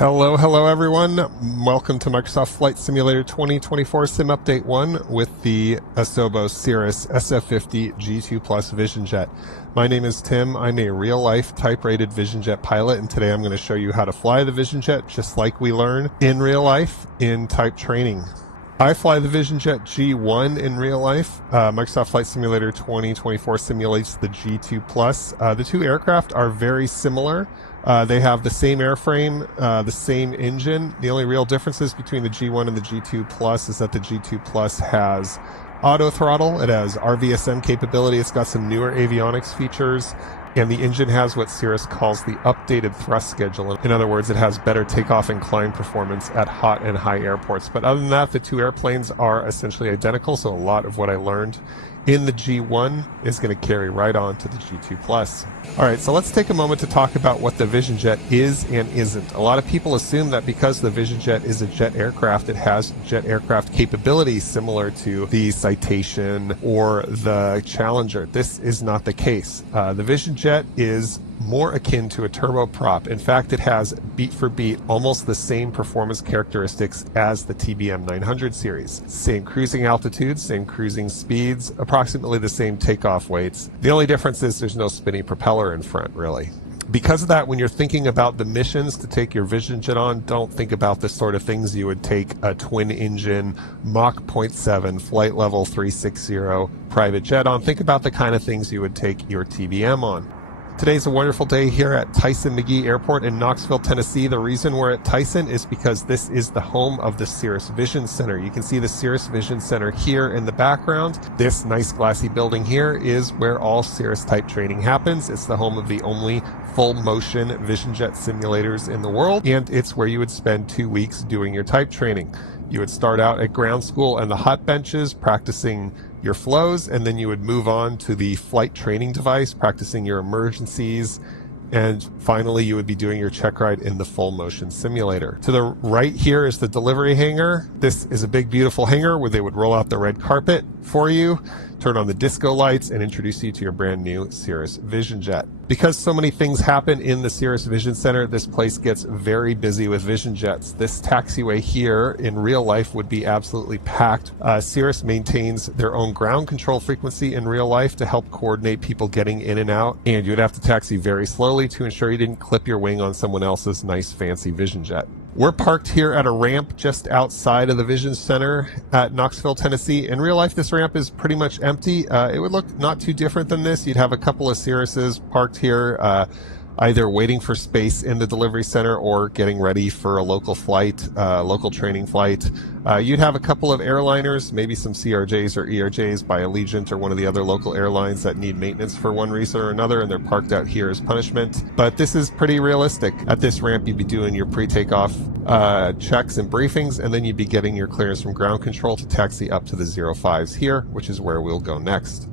Hello everyone. Welcome to Microsoft Flight Simulator 2024 Sim Update 1 with the Asobo Cirrus SF50 G2 Plus Vision Jet. My name is Tim. I'm a real-life type-rated Vision Jet pilot, and today I'm going to show you how to fly the Vision Jet just like we learn in real life in type training. I fly the Vision Jet G1 in real life. Microsoft Flight Simulator 2024 simulates the G2 Plus. The two aircraft are very similar. They have the same airframe, the same engine. The only real differences between the G1 and the G2 Plus is that the G2 Plus has auto throttle, it has RVSM capability, it's got some newer avionics features, and the engine has what Cirrus calls the updated thrust schedule. In other words, it has better takeoff and climb performance at hot and high airports. But other than that, the two airplanes are essentially identical, so a lot of what I learned in the G1 is going to carry right on to the G2 Plus. All right, so let's take a moment to talk about what the Vision Jet is and isn't. A lot of people assume that because the Vision Jet is a jet aircraft, it has jet aircraft capabilities similar to the Citation or the Challenger. This is not the case. The Vision Jet is more akin to a turboprop. In fact, it has beat for beat almost the same performance characteristics as the TBM 900 series. Same cruising altitudes, same cruising speeds, approximately the same takeoff weights. The only difference is there's no spinny propeller in front, really. Because of that, when you're thinking about the missions to take your Vision Jet on, don't think about the sort of things you would take a twin-engine Mach 0.7 flight level 360 private jet on. Think about the kind of things you would take your TBM on. Today's a wonderful day here at Tyson-McGee Airport in Knoxville, Tennessee. The reason we're at Tyson is because this is the home of the Cirrus Vision Center. You can see the Cirrus Vision Center here in the background. This nice glassy building here is where all Cirrus type training happens. It's the home of the only full motion Vision Jet simulators in the world, and it's where you would spend 2 weeks doing your type training. You would start out at ground school and the hot benches practicing your flows, and then you would move on to the flight training device, practicing your emergencies, and finally you would be doing your check ride in the full motion simulator. To the right here is the delivery hangar. This is a big beautiful hangar where they would roll out the red carpet for you, turn on the disco lights, and introduce you to your brand new Cirrus Vision Jet. Because so many things happen in the Cirrus Vision Center, this place gets very busy with Vision Jets. This taxiway here in real life would be absolutely packed. Cirrus maintains their own ground control frequency in real life to help coordinate people getting in and out, and you'd have to taxi very slowly to ensure you didn't clip your wing on someone else's nice fancy Vision Jet. We're parked here at a ramp just outside of the Vision Center at Knoxville, Tennessee. In real life, this ramp is pretty much empty. It would look not too different than this. You'd have a couple of Cirruses parked here, either waiting for space in the delivery center or getting ready for a local flight, local training flight. You'd have a couple of airliners, maybe some CRJs or ERJs by Allegiant or one of the other local airlines that need maintenance for one reason or another, and they're parked out here as punishment. But this is pretty realistic. At this ramp, you'd be doing your pre-takeoff checks and briefings, and then you'd be getting your clearance from ground control to taxi up to the 05s here, which is where we'll go next.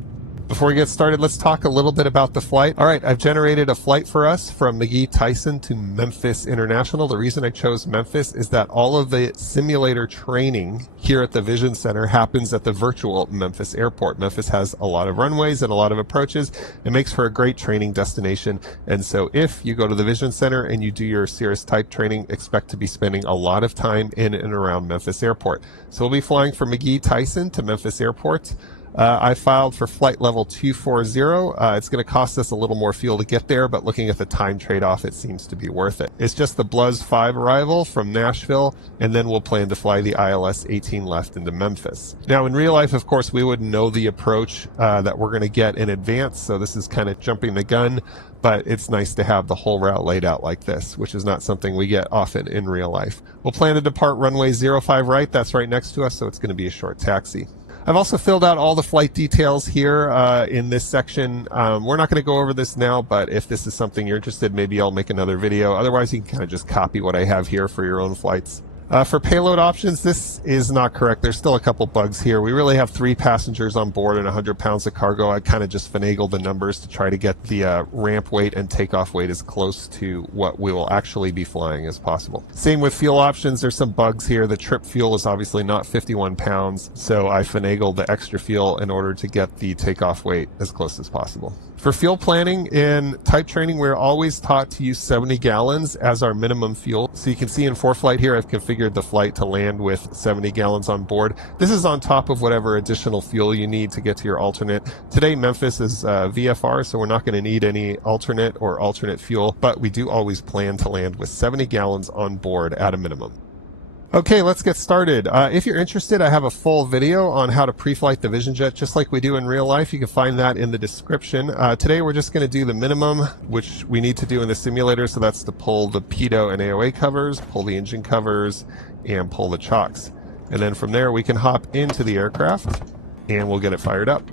Before we get started, let's talk a little bit about the flight. All right, I've generated a flight for us from McGee Tyson to Memphis International. The reason I chose Memphis is that all of the simulator training here at the Vision Center happens at the virtual Memphis airport. Memphis has a lot of runways and a lot of approaches. It makes for a great training destination. And so if you go to the Vision Center and you do your Cirrus type training, expect to be spending a lot of time in and around Memphis Airport. So we'll be flying from McGee Tyson to Memphis Airport. I filed for flight level 240. It's going to cost us a little more fuel to get there, but looking at the time trade-off, it seems to be worth it. It's just the Bluz 5 arrival from Nashville, and then we'll plan to fly the ILS 18 left into Memphis. Now, in real life, of course, we wouldn't know the approach that we're going to get in advance, so this is kind of jumping the gun, but it's nice to have the whole route laid out like this, which is not something we get often in real life. We'll plan to depart runway 05 right. That's right next to us, so it's going to be a short taxi. I've also filled out all the flight details here in this section. We're not going to go over this now, but if this is something you're interested, maybe I'll make another video. Otherwise, you can kind of just copy what I have here for your own flights. For payload options, this is not correct. There's still a couple bugs here. We really have 3 passengers on board and 100 pounds of cargo. I kind of just finagled the numbers to try to get the ramp weight and takeoff weight as close to what we will actually be flying as possible. Same with fuel options. There's some bugs here. The trip fuel is obviously not 51 pounds, so I finagled the extra fuel in order to get the takeoff weight as close as possible. For fuel planning in type training, we're always taught to use 70 gallons as our minimum fuel. So you can see in ForeFlight here, I've configured the flight to land with 70 gallons on board. This is on top of whatever additional fuel you need to get to your alternate. Today, Memphis is VFR, so we're not going to need any alternate fuel, but we do always plan to land with 70 gallons on board at a minimum. Okay, let's get started. If you're interested, I have a full video on how to pre-flight the Vision Jet, just like we do in real life. You can find that in the description. Today, we're just going to do the minimum, which we need to do in the simulator. So that's to pull the pitot and AOA covers, pull the engine covers, and pull the chocks. And then from there, we can hop into the aircraft, and we'll get it fired up.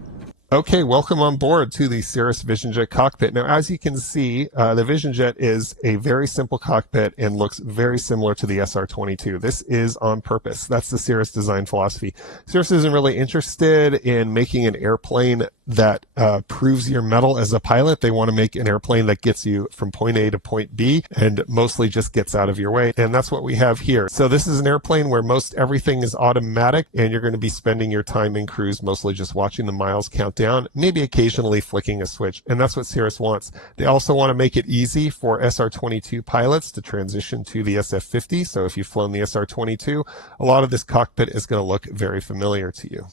Okay, welcome on board to the Cirrus Vision Jet cockpit. Now, as you can see, the Vision Jet is a very simple cockpit and looks very similar to the SR-22. This is on purpose. That's the Cirrus design philosophy. Cirrus isn't really interested in making an airplane that proves your mettle as a pilot. They want to make an airplane that gets you from point A to point B and mostly just gets out of your way. And that's what we have here. So this is an airplane where most everything is automatic, and you're going to be spending your time in cruise mostly just watching the miles count down, maybe occasionally flicking a switch. And that's what Cirrus wants. They also want to make it easy for SR-22 pilots to transition to the SF50. So if you've flown the SR-22, a lot of this cockpit is going to look very familiar to you.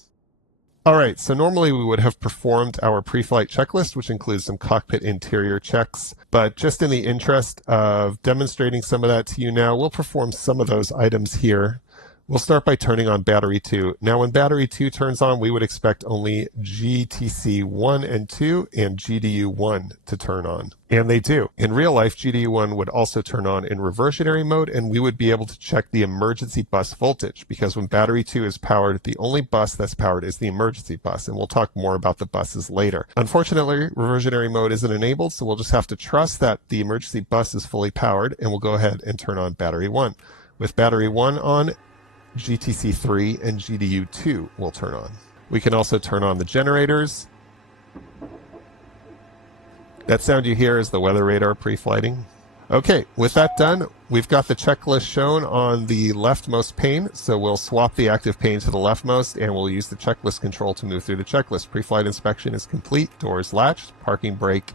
All right, so normally we would have performed our pre-flight checklist, which includes some cockpit interior checks, but just in the interest of demonstrating some of that to you now, we'll perform some of those items here. We'll start by turning on battery 2. Now, when battery 2 turns on, we would expect only GTC 1 and 2 and GDU 1 to turn on. And they do. In real life, GDU 1 would also turn on in reversionary mode, and we would be able to check the emergency bus voltage, because when battery 2 is powered, the only bus that's powered is the emergency bus, and we'll talk more about the buses later. Unfortunately, reversionary mode isn't enabled, so we'll just have to trust that the emergency bus is fully powered, and we'll go ahead and turn on battery 1. With battery 1 on, GTC 3 and GDU 2 will turn on. We can also turn on the generators. That sound you hear is the weather radar pre-flighting. Okay, with that done, we've got the checklist shown on the leftmost pane, so we'll swap the active pane to the leftmost, and we'll use the checklist control to move through the checklist. Pre-flight inspection is complete, doors latched, parking brake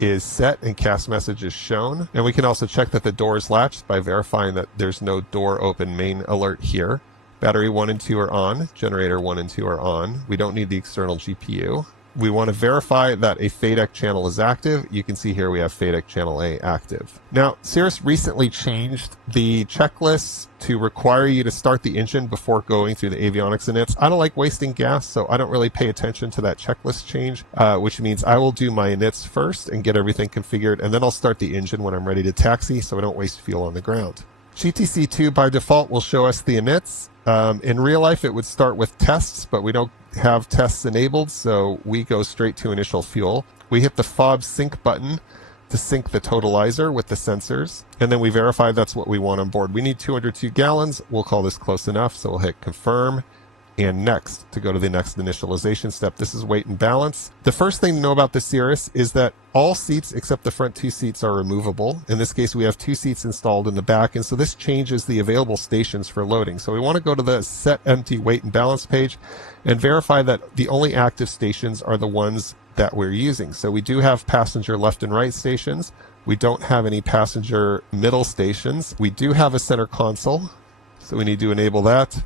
is set, and cast message is shown. And we can also check that the door is latched by verifying that there's no door open main alert here. Battery 1 and 2 are on. Generator 1 and 2 are on. We don't need the external GPU. We want to verify that a FADEC channel is active. You can see here we have FADEC channel A active. Now, Cirrus recently changed the checklists to require you to start the engine before going through the avionics inits. I don't like wasting gas, so I don't really pay attention to that checklist change, which means I will do my inits first and get everything configured, and then I'll start the engine when I'm ready to taxi so I don't waste fuel on the ground. GTC2 by default will show us the inits. In real life, it would start with tests, but we don't have tests enabled, so we go straight to initial fuel. We hit the FOB sync button to sync the totalizer with the sensors, and then we verify that's what we want on board. We need 202 gallons. We'll call this close enough, so we'll hit confirm and next to go to the next initialization step. This is weight and balance. The first thing to know about the Cirrus is that all seats except the front 2 seats are removable. In this case, we have 2 seats installed in the back, and so this changes the available stations for loading. So we want to go to the set empty weight and balance page and verify that the only active stations are the ones that we're using. So we do have passenger left and right stations. We don't have any passenger middle stations. We do have a center console, so we need to enable that.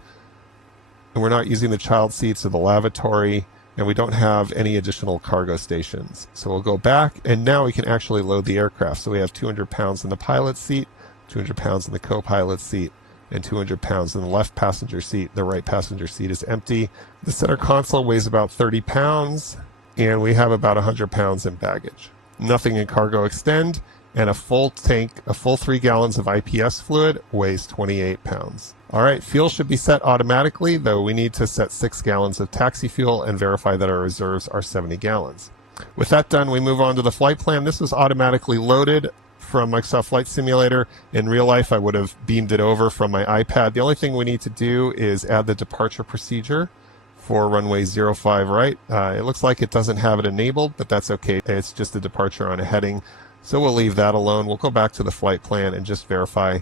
And we're not using the child seats or the lavatory, and we don't have any additional cargo stations. So we'll go back, and now we can actually load the aircraft. So we have 200 pounds in the pilot seat, 200 pounds in the co-pilot seat, and 200 pounds in the left passenger seat. The right passenger seat is empty. The center console weighs about 30 pounds, and we have about 100 pounds in baggage. Nothing in cargo extend, and a full tank, a full 3 gallons of IPS fluid weighs 28 pounds. All right, fuel should be set automatically, though we need to set 6 gallons of taxi fuel and verify that our reserves are 70 gallons. With that done, we move on to the flight plan. This was automatically loaded from Microsoft Flight Simulator. In real life, I would have beamed it over from my iPad. The only thing we need to do is add the departure procedure for runway 05 right. It looks like it doesn't have it enabled, but that's okay. It's just a departure on a heading, so we'll leave that alone. We'll go back to the flight plan and just verify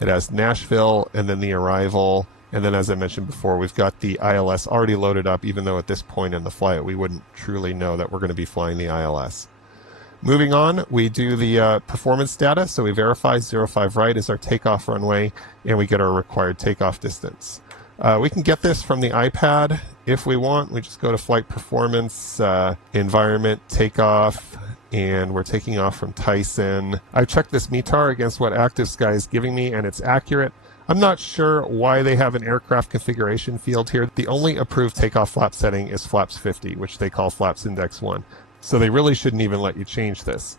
it has Nashville and then the arrival. And then, as I mentioned before, we've got the ILS already loaded up, even though at this point in the flight we wouldn't truly know that we're going to be flying the ILS. Moving on, we do the performance data. So we verify 05 right is our takeoff runway, and we get our required takeoff distance. We can get this from the iPad if we want. We just go to Flight Performance, Environment, Takeoff, and we're taking off from Tyson. I checked this METAR against what Active Sky is giving me, and it's accurate. I'm not sure why they have an aircraft configuration field here. The only approved takeoff flap setting is flaps 50, which they call flaps index 1. So they really shouldn't even let you change this.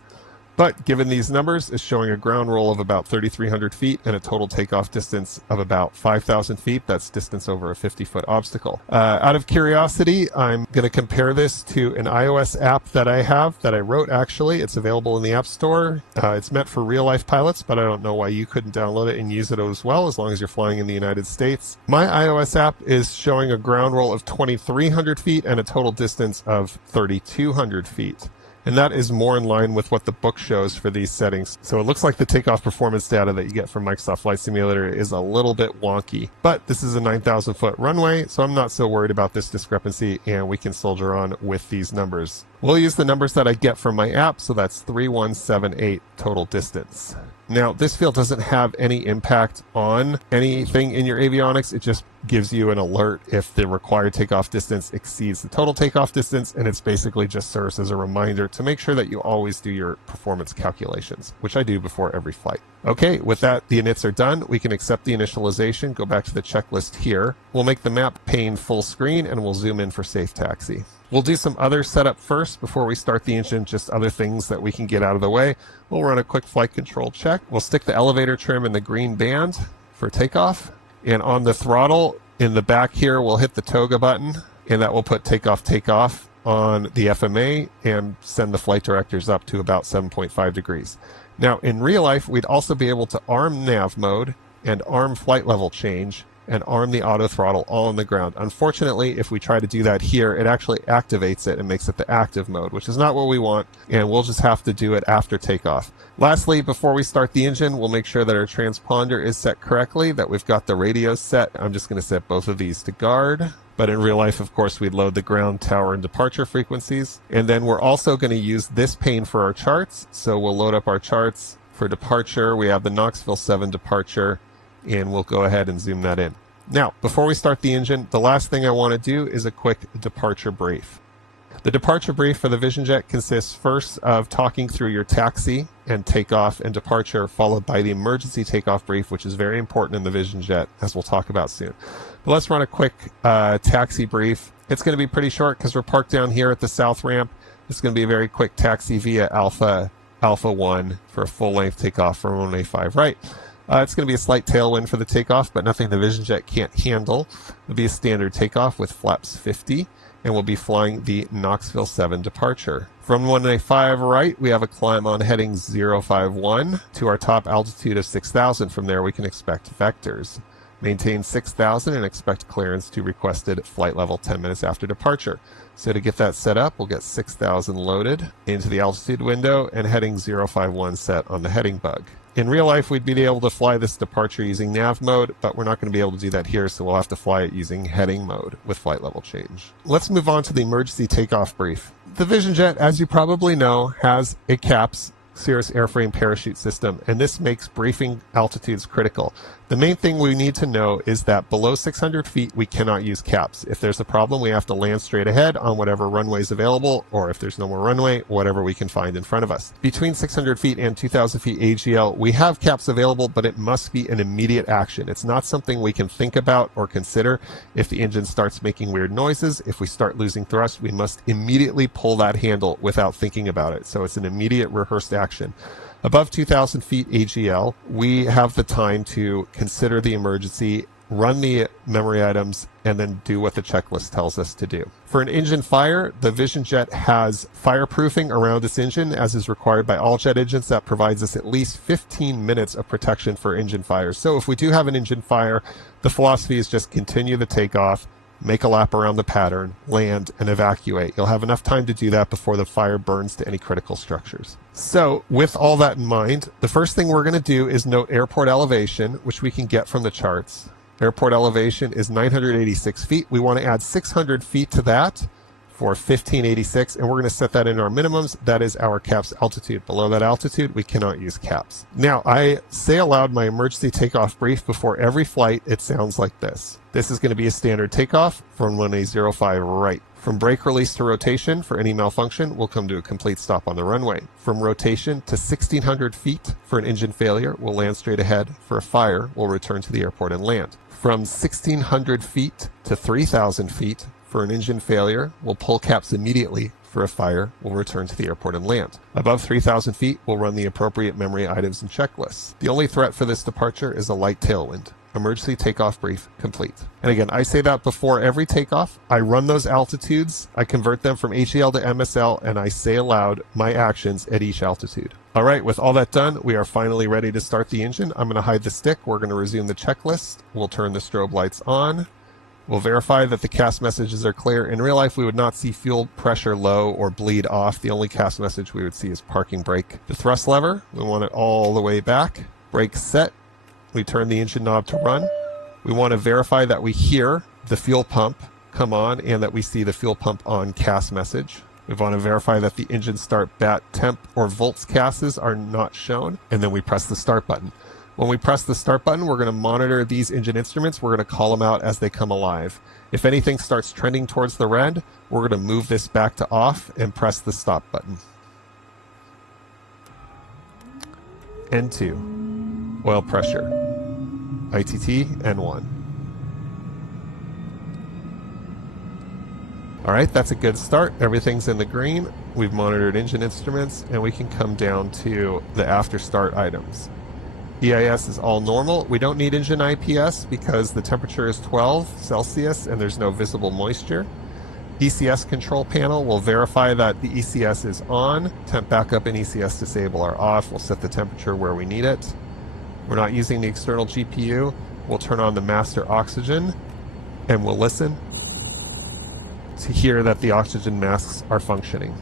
But given these numbers, it's showing a ground roll of about 3,300 feet and a total takeoff distance of about 5,000 feet. That's distance over a 50-foot obstacle. Out of curiosity, I'm going to compare this to an iOS app that I have, that I wrote actually. It's available in the App Store. It's meant for real-life pilots, but I don't know why you couldn't download it and use it as well, as long as you're flying in the United States. My iOS app is showing a ground roll of 2,300 feet and a total distance of 3,200 feet. And that is more in line with what the book shows for these settings. So it looks like the takeoff performance data that you get from Microsoft Flight Simulator is a little bit wonky. But this is a 9,000-foot runway, so I'm not so worried about this discrepancy, and we can soldier on with these numbers. We'll use the numbers that I get from my app, so that's 3,178 total distance. Now, this field doesn't have any impact on anything in your avionics. It just gives you an alert if the required takeoff distance exceeds the total takeoff distance, and it's basically just serves as a reminder to make sure that you always do your performance calculations, which I do before every flight. Okay, with that, the inits are done. We can accept the initialization, go back to the checklist here. We'll make the map pane full screen, and we'll zoom in for safe taxi. We'll do some other setup first before we start the engine, just other things that we can get out of the way. We'll run a quick flight control check. We'll stick the elevator trim in the green band for takeoff. And on the throttle in the back here, we'll hit the toga button, and that will put takeoff on the FMA and send the flight directors up to about 7.5 degrees. Now, in real life, we'd also be able to arm nav mode and arm flight level change and arm the auto throttle all on the ground. Unfortunately, if we try to do that here, it actually activates it and makes it the active mode, which is not what we want, and we'll just have to do it after takeoff. Lastly, before we start the engine, we'll make sure that our transponder is set correctly, that we've got the radios set. I'm just going to set both of these to guard. But in real life, of course, we'd load the ground, tower, and departure frequencies. And then we're also going to use this pane for our charts. So we'll load up our charts. For departure, we have the Knoxville 7 departure, and we'll go ahead and zoom that in. Now, before we start the engine, the last thing I want to do is a quick departure brief. The departure brief for the Vision Jet consists first of talking through your taxi and takeoff and departure, followed by the emergency takeoff brief, which is very important in the Vision Jet, as we'll talk about soon. But let's run a quick taxi brief. It's going to be pretty short because we're parked down here at the south ramp. It's going to be a very quick taxi via Alpha 1 for a full-length takeoff from runway 5 right. It's going to be a slight tailwind for the takeoff, but nothing the Vision Jet can't handle. It'll be a standard takeoff with flaps 50, and we'll be flying the Knoxville 7 departure. From runway 5 right, we have a climb on heading 051 to our top altitude of 6,000. From there, we can expect vectors. Maintain 6,000 and expect clearance to requested flight level 10 minutes after departure. So to get that set up, we'll get 6,000 loaded into the altitude window and heading 051 set on the heading bug. In real life, we'd be able to fly this departure using nav mode, but we're not going to be able to do that here, so we'll have to fly it using heading mode with flight level change. Let's move on to the emergency takeoff brief. The Vision Jet, as you probably know, has a CAPS Cirrus airframe parachute system, and this makes briefing altitudes critical. The main thing we need to know is that below 600 feet, we cannot use caps. If there's a problem, we have to land straight ahead on whatever runway is available, or if there's no more runway, whatever we can find in front of us. Between 600 feet and 2,000 feet AGL, we have caps available, but it must be an immediate action. It's not something we can think about or consider. If the engine starts making weird noises, if we start losing thrust, we must immediately pull that handle without thinking about it. So it's an immediate rehearsed action. Above 2,000 feet AGL, we have the time to consider the emergency run the memory items, and then do what the checklist tells us to do. For an engine fire, the Vision Jet has fireproofing around its engine, as is required by all jet engines. That provides us at least 15 minutes of protection for engine fires. So if we do have an engine fire, the philosophy is just continue the takeoff, make a lap around the pattern, land, and evacuate. You'll have enough time to do that before the fire burns to any critical structures. So with all that in mind, the first thing we're going to do is note airport elevation, which we can get from the charts. Airport elevation is 986 feet. We want to add 600 feet to that for 1586, and we're going to set that in our minimums. That is our CAPS altitude. Below that altitude, we cannot use CAPS. Now, I say aloud my emergency takeoff brief before every flight. It sounds like this. This is going to be a standard takeoff from runway 05 right. From brake release to rotation, for any malfunction, we'll come to a complete stop on the runway. From rotation to 1,600 feet for an engine failure, we'll land straight ahead. For a fire, we'll return to the airport and land. From 1,600 feet to 3,000 feet for an engine failure, we'll pull CAPS immediately. For a fire, we'll return to the airport and land. Above 3,000 feet, we'll run the appropriate memory items and checklists. The only threat for this departure is a light tailwind. Emergency takeoff brief complete. And again, I say that before every takeoff. I run those altitudes, I convert them from HEL to MSL, and I say aloud my actions at each altitude. All right, with all that done, we are finally ready to start the engine. I'm going to hide the stick. We're going to resume the checklist. We'll turn the strobe lights on. We'll verify that the CAS messages are clear. In real life, we would not see fuel pressure low or bleed off. The only CAS message we would see is parking brake. The thrust lever, we want it all the way back. Brake set. We turn the engine knob to run. We want to verify that we hear the fuel pump come on and that we see the fuel pump on CAS message. We want to verify that the engine start bat temp or volts CASs are not shown, and then we press the start button. When we press the start button, we're going to monitor these engine instruments. We're going to call them out as they come alive. If anything starts trending towards the red, we're going to move this back to off and press the stop button. N2. Oil pressure. ITT, N1. All right, that's a good start. Everything's in the green. We've monitored engine instruments, and we can come down to the after start items. EIS is all normal. We don't need engine IPS because the temperature is 12 Celsius and there's no visible moisture. ECS control panel will verify that the ECS is on. Temp backup and ECS disable are off. We'll set the temperature where we need it. We're not using the external GPU. We'll turn on the master oxygen and we'll listen to hear that the oxygen masks are functioning.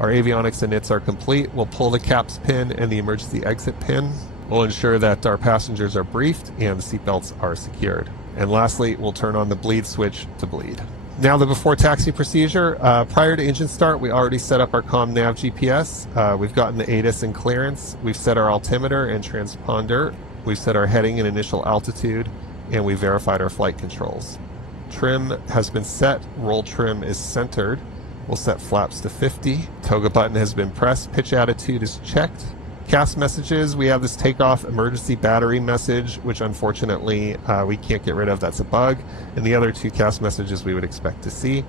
Our avionics inits are complete. We'll pull the CAPS pin and the emergency exit pin. We'll ensure that our passengers are briefed and the seatbelts are secured. And lastly, we'll turn on the bleed switch to bleed. Now the before taxi procedure. Prior to engine start, we already set up our COM nav GPS. We've gotten the ATIS in clearance. We've set our altimeter and transponder. We've set our heading and initial altitude, and we verified our flight controls. Trim has been set. Roll trim is centered. We'll set flaps to 50. Toga button has been pressed. Pitch attitude is checked. CAS messages, we have this takeoff emergency battery message, which unfortunately we can't get rid of. That's a bug. And the other two CAS messages we would expect to see.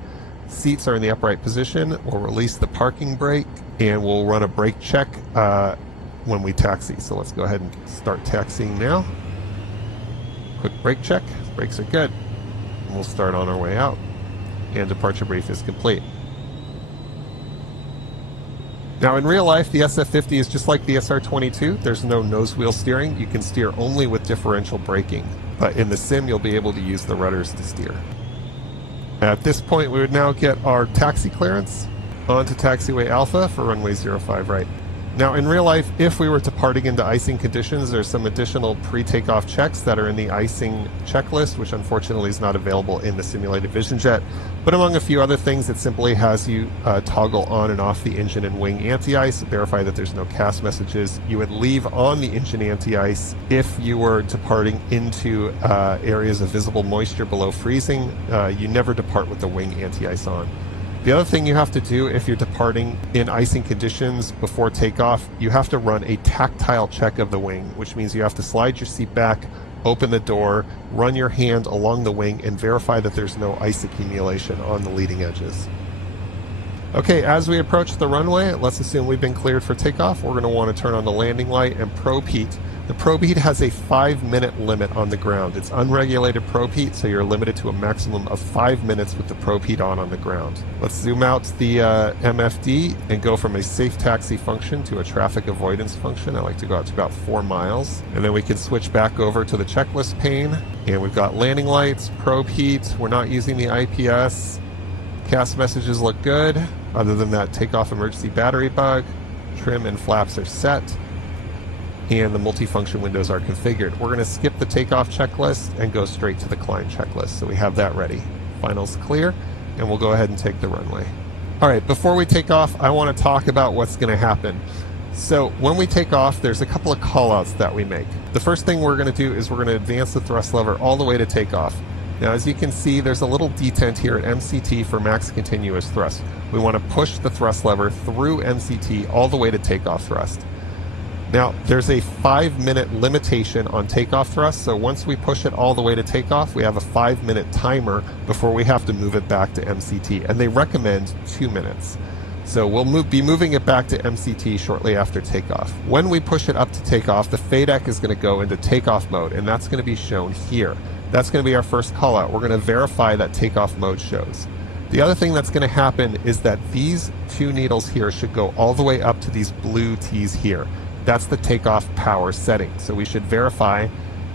Seats are in the upright position. We'll release the parking brake and we'll run a brake check when we taxi. So let's go ahead and start taxiing now. Quick brake check. Brakes are good. And we'll start on our way out. And departure brief is complete. Now in real life, the SF50 is just like the SR22. There's no nose wheel steering. You can steer only with differential braking. But in the sim, you'll be able to use the rudders to steer. At this point, we would now get our taxi clearance onto taxiway Alpha for runway 05 right. Now in real life, if we were departing into icing conditions, there's some additional pre-takeoff checks that are in the icing checklist, which unfortunately is not available in the simulated Vision Jet. But among a few other things, it simply has you toggle on and off the engine and wing anti-ice, verify that there's no CAS messages. You would leave on the engine anti-ice if you were departing into areas of visible moisture below freezing. You never depart with the wing anti-ice on. The other thing you have to do if you're departing in icing conditions before takeoff, you have to run a tactile check of the wing, which means you have to slide your seat back, open the door, run your hand along the wing, and verify that there's no ice accumulation on the leading edges. Okay, as we approach the runway, let's assume we've been cleared for takeoff. We're going to want to turn on the landing light and probe heat. The probe heat has a 5-minute limit on the ground. It's unregulated probe heat, so you're limited to a maximum of 5 minutes with the probe heat on the ground. Let's zoom out the MFD and go from a safe taxi function to a traffic avoidance function. I like to go out to about 4 miles. And then we can switch back over to the checklist pane. And we've got landing lights, probe heat. We're not using the IPS. CAS messages look good. Other than that takeoff emergency battery bug, trim and flaps are set, and the multifunction windows are configured. We're going to skip the takeoff checklist and go straight to the climb checklist. So we have that ready. Finals clear, and we'll go ahead and take the runway. All right, before we take off, I want to talk about what's going to happen. So when we take off, there's a couple of callouts that we make. The first thing we're going to do is we're going to advance the thrust lever all the way to takeoff. Now, as you can see, there's a little detent here at MCT for max continuous thrust. We want to push the thrust lever through MCT all the way to takeoff thrust. Now, there's a 5-minute limitation on takeoff thrust, so once we push it all the way to takeoff, we have a 5-minute timer before we have to move it back to MCT, and they recommend 2 minutes. So we'll be moving it back to MCT shortly after takeoff. When we push it up to takeoff, the FADEC is going to go into takeoff mode, and that's going to be shown here. That's going to be our first call out. We're going to verify that takeoff mode shows. The other thing that's going to happen is that these 2 needles here should go all the way up to these blue T's here. That's the takeoff power setting. So we should verify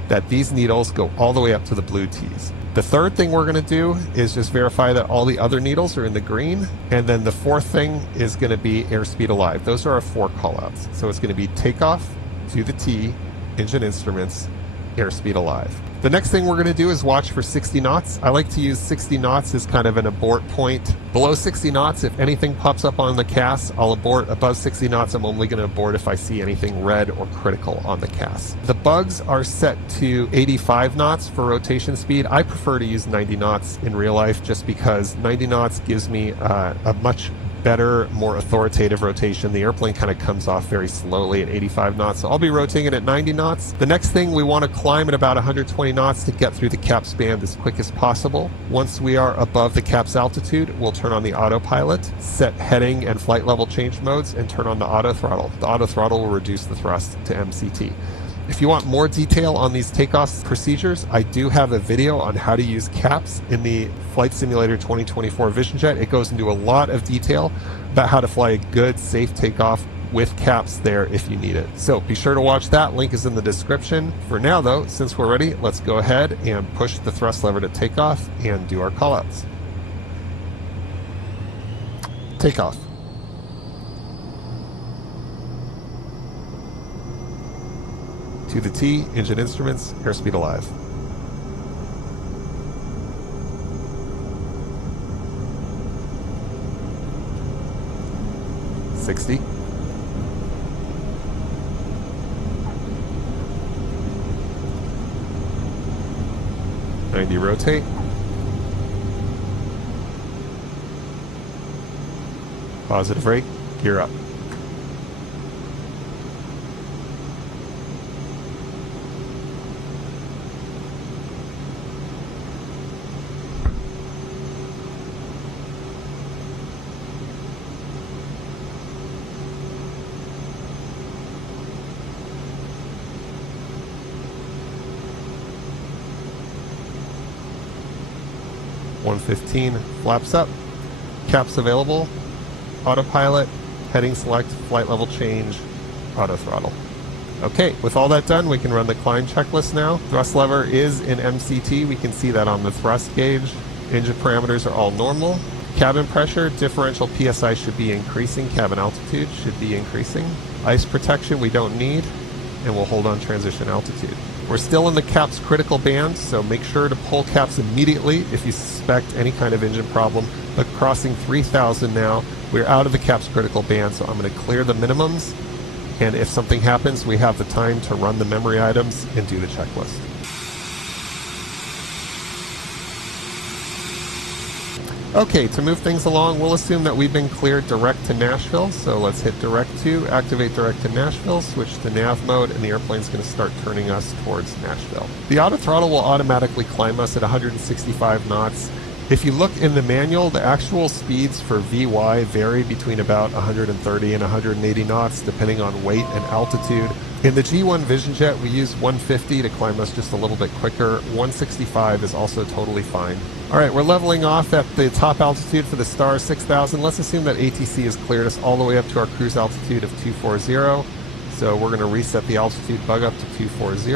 that these needles go all the way up to the blue T's. The third thing we're going to do is just verify that all the other needles are in the green. And then the fourth thing is going to be airspeed alive. Those are our 4 callouts. So it's going to be takeoff, to the T, engine instruments, airspeed alive. The next thing we're going to do is watch for 60 knots. I like to use 60 knots as kind of an abort point. Below 60 knots, if anything pops up on the CAS, I'll abort. Above 60 knots, I'm only going to abort if I see anything red or critical on the CAS. The bugs are set to 85 knots for rotation speed. I prefer to use 90 knots in real life just because 90 knots gives me a much better, more authoritative rotation. The airplane kind of comes off very slowly at 85 knots, so I'll be rotating it at 90 knots. The next thing, we want to climb at about 120 knots to get through the CAPS band as quick as possible. Once we are above the CAPS altitude, we'll turn on the autopilot, set heading and flight level change modes, and turn on the auto throttle. The auto throttle will reduce the thrust to MCT. If you want more detail on these takeoff procedures, I do have a video on how to use CAPS in the Flight Simulator 2024 Vision Jet. It goes into a lot of detail about how to fly a good, safe takeoff with CAPS there if you need it. So be sure to watch that. Link is in the description. For now, though, since we're ready, let's go ahead and push the thrust lever to takeoff and do our callouts. Takeoff. To the T, engine instruments, airspeed alive. $60. $90 rotate. Positive rate, gear up. $115, flaps up, CAPS available, autopilot, heading select, flight level change, auto throttle. Okay, with all that done, we can run the climb checklist now. Thrust lever is in MCT. We can see that on the thrust gauge. Engine parameters are all normal. Cabin pressure, differential PSI should be increasing. Cabin altitude should be increasing. Ice protection we don't need, and we'll hold on transition altitude. We're still in the CAPS critical band, so make sure to pull CAPS immediately if you suspect any kind of engine problem. But crossing 3,000 now, we're out of the CAPS critical band, so I'm going to clear the minimums. And if something happens, we have the time to run the memory items and do the checklist. Okay, to move things along, we'll assume that we've been cleared direct to Nashville. So let's hit direct to, activate direct to Nashville, switch to nav mode, and the airplane's going to start turning us towards Nashville. The auto throttle will automatically climb us at 165 knots, If you look in the manual, the actual speeds for VY vary between about 130 and 180 knots depending on weight and altitude. In the G1 Vision Jet, we use 150 to climb us just a little bit quicker. 165 is also totally fine. All right, we're leveling off at the top altitude for the Star 6000. Let's assume that ATC has cleared us all the way up to our cruise altitude of 240. So we're going to reset the altitude bug up to 240,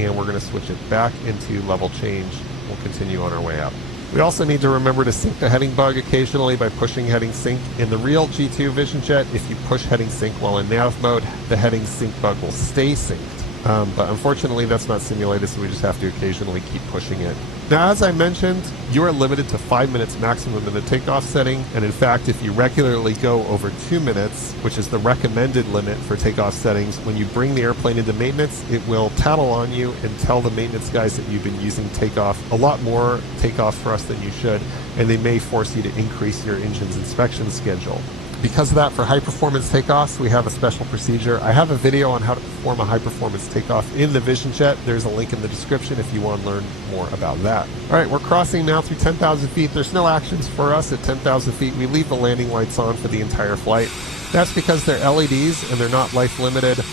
and we're going to switch it back into level change. We'll continue on our way up. We also need to remember to sync the heading bug occasionally by pushing heading sync. In the real G2 Vision Jet, if you push heading sync while in nav mode, the heading sync bug will stay synced. But unfortunately, that's not simulated, so we just have to occasionally keep pushing it. Now, as I mentioned, you are limited to 5 minutes maximum in the takeoff setting, and in fact, if you regularly go over 2 minutes, which is the recommended limit for takeoff settings, when you bring the airplane into maintenance, it will tattle on you and tell the maintenance guys that you've been using takeoff a lot more takeoff thrust than you should, and they may force you to increase your engine's inspection schedule. Because of that, for high-performance takeoffs, we have a special procedure. I have a video on how to perform a high-performance takeoff in the Vision Jet. There's a link in the description if you want to learn more about that. All right, we're crossing now through 10,000 feet. There's no actions for us at 10,000 feet. We leave the landing lights on for the entire flight. That's because they're LEDs and they're not life-limited.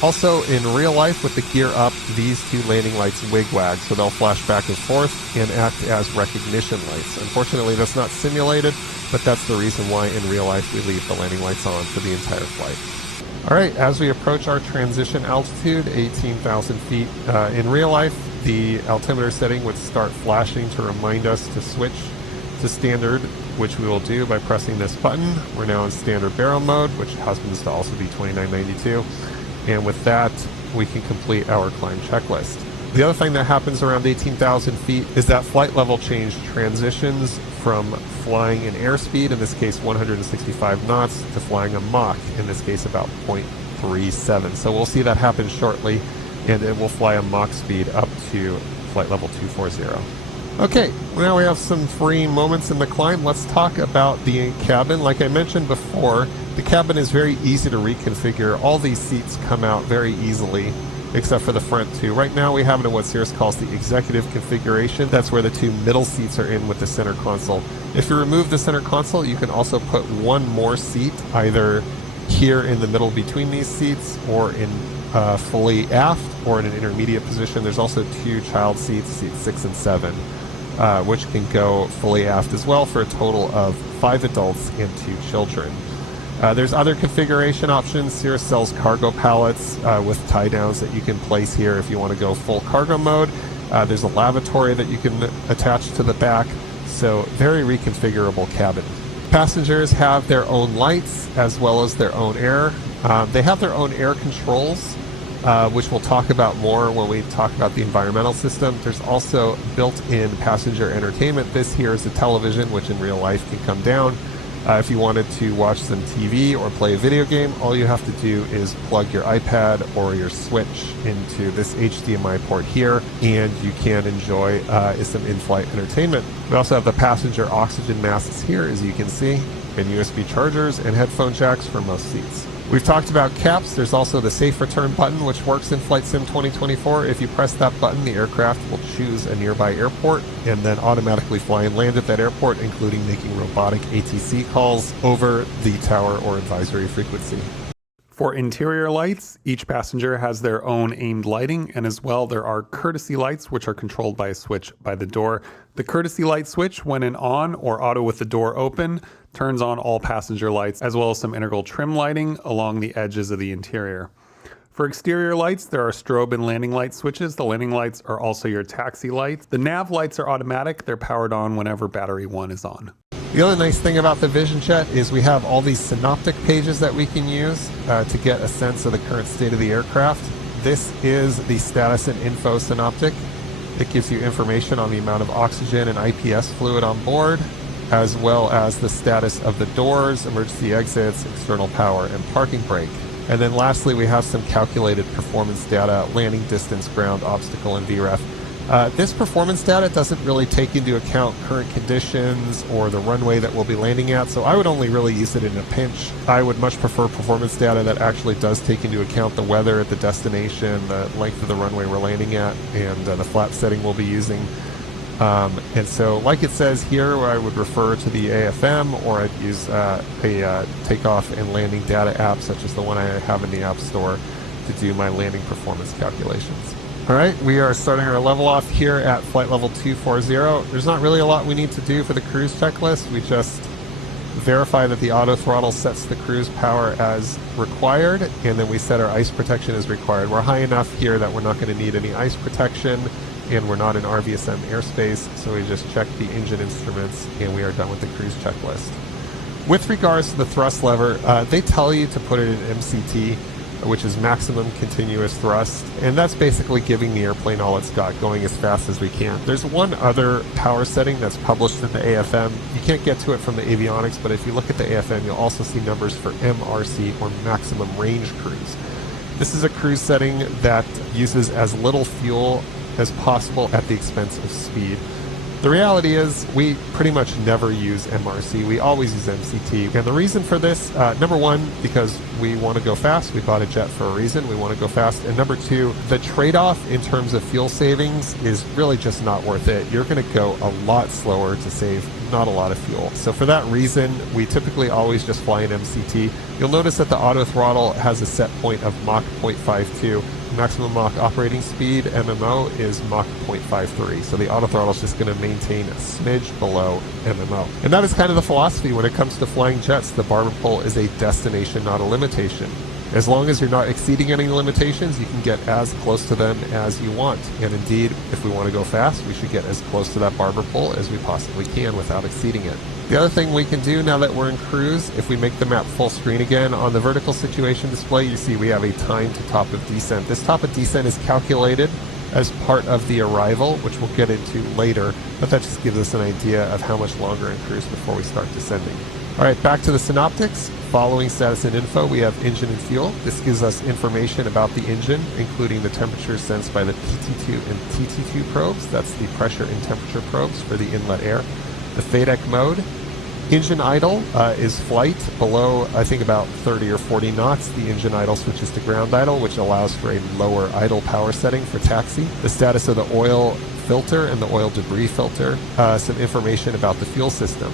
Also, in real life, with the gear up, these two landing lights wig-wag, so they'll flash back and forth and act as recognition lights. Unfortunately, that's not simulated, but that's the reason why in real life we leave the landing lights on for the entire flight. All right, as we approach our transition altitude, 18,000 feet, in real life, the altimeter setting would start flashing to remind us to switch to standard, which we will do by pressing this button. We're now in standard barrel mode, which happens to also be 2992. And with that, we can complete our climb checklist. The other thing that happens around 18,000 feet is that flight level change transitions from flying in airspeed, in this case 165 knots, to flying a Mach, in this case about 0.37. So we'll see that happen shortly, and it will fly a Mach speed up to flight level 240. Okay, now we have some free moments in the climb. Let's talk about the cabin. Like I mentioned before, the cabin is very easy to reconfigure. All these seats come out very easily, except for the front two. Right now we have it in what Cirrus calls the executive configuration. That's where the two middle seats are in with the center console. If you remove the center console, you can also put one more seat, either here in the middle between these seats, or in fully aft, or in an intermediate position. There's also two child seats, seats 6 and 7. Which can go fully aft as well, for a total of 5 adults and 2 children. There's other configuration options. Cirrus sells cargo pallets with tie downs that you can place here if you want to go full cargo mode. There's a lavatory that you can attach to the back, so very reconfigurable cabin. Passengers have their own lights as well as their own air. They have their own air controls, which we'll talk about more when we talk about the environmental system. There's also built-in passenger entertainment. This here is a television, which in real life can come down. If you wanted to watch some TV or play a video game, all you have to do is plug your iPad or your Switch into this HDMI port here, and you can enjoy some in-flight entertainment. We also have the passenger oxygen masks here, as you can see, and USB chargers and headphone jacks for most seats. We've talked about caps. There's also the Safe Return button, which works in Flight Sim 2024. If you press that button, the aircraft will choose a nearby airport and then automatically fly and land at that airport, including making robotic ATC calls over the tower or advisory frequency. For interior lights, each passenger has their own aimed lighting, and as well there are courtesy lights, which are controlled by a switch by the door. The courtesy light switch, when in on or auto with the door open, turns on all passenger lights, as well as some integral trim lighting along the edges of the interior. For exterior lights, there are strobe and landing light switches. The landing lights are also your taxi lights. The nav lights are automatic. They're powered on whenever battery 1 is on. The other nice thing about the Vision Jet is we have all these Synoptic pages that we can use to get a sense of the current state of the aircraft. This is the status and info Synoptic. It gives you information on the amount of oxygen and IPS fluid on board, as well as the status of the doors, emergency exits, external power, and parking brake. And then lastly, we have some calculated performance data, landing distance, ground, obstacle, and VREF. This performance data doesn't really take into account current conditions or the runway that we'll be landing at, so I would only really use it in a pinch. I would much prefer performance data that actually does take into account the weather at the destination, the length of the runway we're landing at, and the flap setting we'll be using. And so like it says here, I would refer to the AFM, or I'd use a takeoff and landing data app, such as the one I have in the App Store, to do my landing performance calculations. All right, we are starting our level off here at flight level 240. There's not really a lot we need to do for the cruise checklist. We just verify that the auto throttle sets the cruise power as required, and then we set our ice protection as required. We're high enough here that we're not going to need any ice protection, and we're not in RVSM airspace, so we just check the engine instruments and we are done with the cruise checklist. With regards to the thrust lever, they tell you to put it in MCT, which is maximum continuous thrust, and that's basically giving the airplane all it's got, going as fast as we can. There's one other power setting that's published in the AFM. You can't get to it from the avionics, but if you look at the AFM, you'll also see numbers for MRC, or maximum range cruise. This is a cruise setting that uses as little fuel as possible at the expense of speed. The reality is we pretty much never use MRC. We always use MCT. And the reason for this, number one, because we want to go fast. We bought a jet for a reason. We want to go fast. And number two, the trade-off in terms of fuel savings is really just not worth it. You're going to go a lot slower to save not a lot of fuel. So for that reason, we typically always just fly in MCT. You'll notice that the auto throttle has a set point of Mach 0.52. Maximum Mach operating speed, MMO, is Mach 0.53. So the auto throttle is just going to maintain a smidge below MMO. And that is kind of the philosophy when it comes to flying jets. The barber pole is a destination, not a limitation. As long as you're not exceeding any limitations, you can get as close to them as you want. And indeed, if we want to go fast, we should get as close to that barber pole as we possibly can without exceeding it. The other thing we can do now that we're in cruise, if we make the map full screen again, on the vertical situation display, you see we have a time to top of descent. This top of descent is calculated as part of the arrival, which we'll get into later, but that just gives us an idea of how much longer in cruise before we start descending. All right, back to the Synoptics. Following status and info, we have engine and fuel. This gives us information about the engine, including the temperatures sensed by the PT2 and TT2 probes. That's the pressure and temperature probes for the inlet air. The FADEC mode. Engine idle is flight below, I think, about 30 or 40 knots. The engine idle switches to ground idle, which allows for a lower idle power setting for taxi. The status of the oil filter and the oil debris filter. Some information about the fuel system.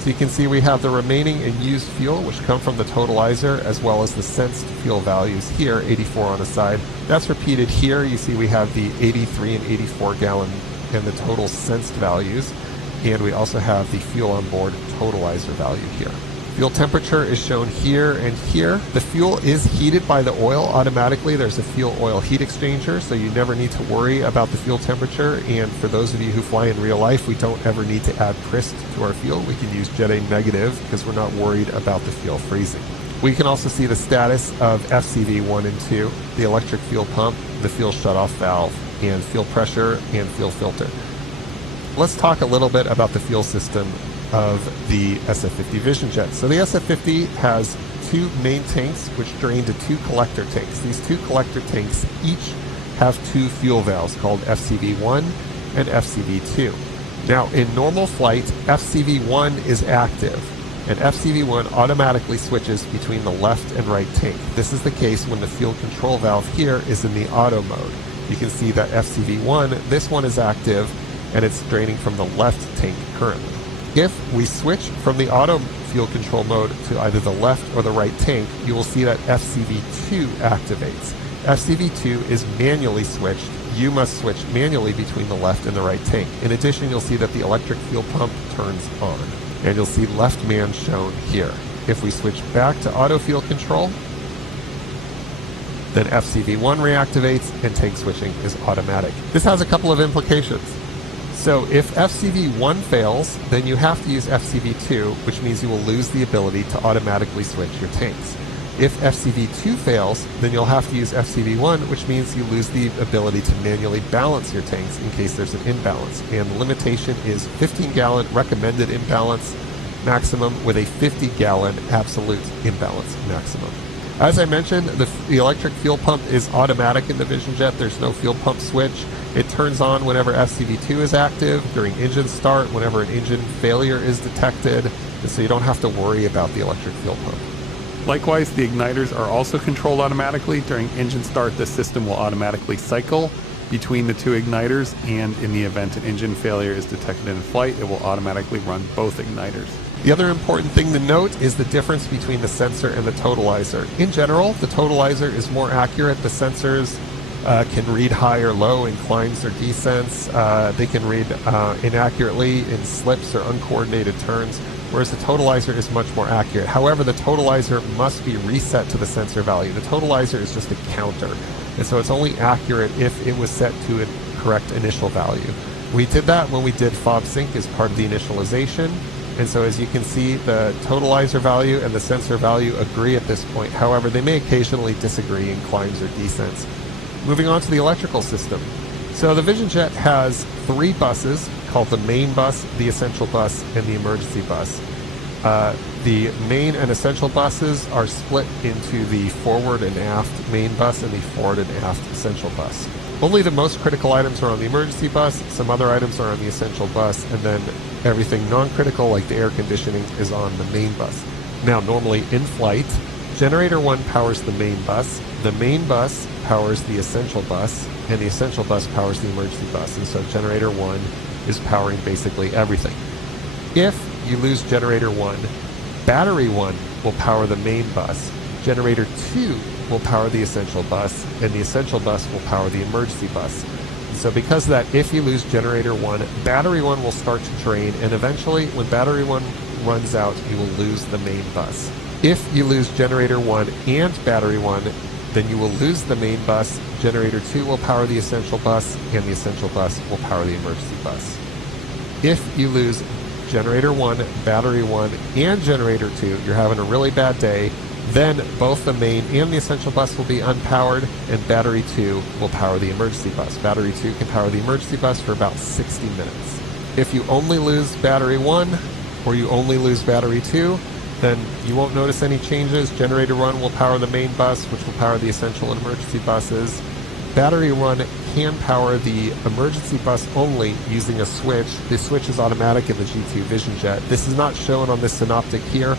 So you can see we have the remaining and used fuel, which come from the totalizer, as well as the sensed fuel values here, 84 on the side. That's repeated here. You see we have the 83 and 84 gallon and the total sensed values. And we also have the fuel on board totalizer value here. Fuel temperature is shown here and here. The fuel is heated by the oil automatically. There's a fuel oil heat exchanger, so you never need to worry about the fuel temperature. And for those of you who fly in real life, we don't ever need to add Prist to our fuel. We can use Jet A negative because we're not worried about the fuel freezing. We can also see the status of FCV 1 and 2, the electric fuel pump, the fuel shutoff valve, and fuel pressure and fuel filter. Let's talk a little bit about the fuel system of the SF50 Vision Jet. So the SF50 has two main tanks which drain to two collector tanks. These two collector tanks each have two fuel valves called FCV1 and FCV2. Now in normal flight, FCV1 is active, and FCV1 automatically switches between the left and right tank. This is the case when the fuel control valve here is in the auto mode. You can see that FCV1, this one is active, and it's draining from the left tank currently. If we switch from the auto fuel control mode to either the left or the right tank, you will see that FCV2 activates. FCV2 is manually switched. You must switch manually between the left and the right tank. In addition, you'll see that the electric fuel pump turns on, and you'll see left man shown here. If we switch back to auto fuel control, then FCV1 reactivates and tank switching is automatic. This has a couple of implications. So if FCV1 fails, then you have to use FCV2, which means you will lose the ability to automatically switch your tanks. If FCV2 fails, then you'll have to use FCV1, which means you lose the ability to manually balance your tanks in case there's an imbalance. And the limitation is 15-gallon recommended imbalance maximum with a 50-gallon absolute imbalance maximum. As I mentioned, the electric fuel pump is automatic in the Vision Jet. There's no fuel pump switch. It turns on whenever FCV2 is active, during engine start, whenever an engine failure is detected, and so you don't have to worry about the electric fuel pump. Likewise, the igniters are also controlled automatically. During engine start, the system will automatically cycle. between the two igniters, and in the event an engine failure is detected in flight, it will automatically run both igniters. The other important thing to note is the difference between the sensor and the totalizer. In general, the totalizer is more accurate. The sensors can read high or low in climbs or descents. They can read inaccurately in slips or uncoordinated turns, whereas the totalizer is much more accurate. However, the totalizer must be reset to the sensor value. The totalizer is just a counter, and so it's only accurate if it was set to a correct initial value. We did that when we did fob sync as part of the initialization. And so as you can see, the totalizer value and the sensor value agree at this point. However, they may occasionally disagree in climbs or descents. Moving on to the electrical system. So the Vision Jet has 3 buses called the main bus, the essential bus, and the emergency bus. The main and essential buses are split into the forward and aft main bus and the forward and aft essential bus. Only the most critical items are on the emergency bus, some other items are on the essential bus, and then everything non-critical like the air conditioning is on the main bus. Now, normally in flight, Generator 1 powers the main bus powers the essential bus, and the essential bus powers the emergency bus, and so Generator 1 is powering basically everything. If you lose Generator 1, Battery 1 will power the main bus, Generator 2 will power the essential bus, and the essential bus will power the emergency bus. And so because of that, if you lose Generator 1, Battery 1 will start to drain, and eventually when Battery 1 runs out, you will lose the main bus. If you lose Generator 1 and Battery 1, then you will lose the main bus, Generator 2 will power the essential bus, and the essential bus will power the emergency bus. If you lose Generator 1, Battery 1, and Generator 2, you're having a really bad day, then both the main and the essential bus will be unpowered, and Battery 2 will power the emergency bus. Battery 2 can power the emergency bus for about 60 minutes. If you only lose Battery 1, or you only lose Battery 2, then you won't notice any changes. Generator 1 will power the main bus, which will power the essential and emergency buses. Battery 1 can power the emergency bus only using a switch. The switch is automatic in the G2 Vision Jet. This is not shown on this Synoptic here,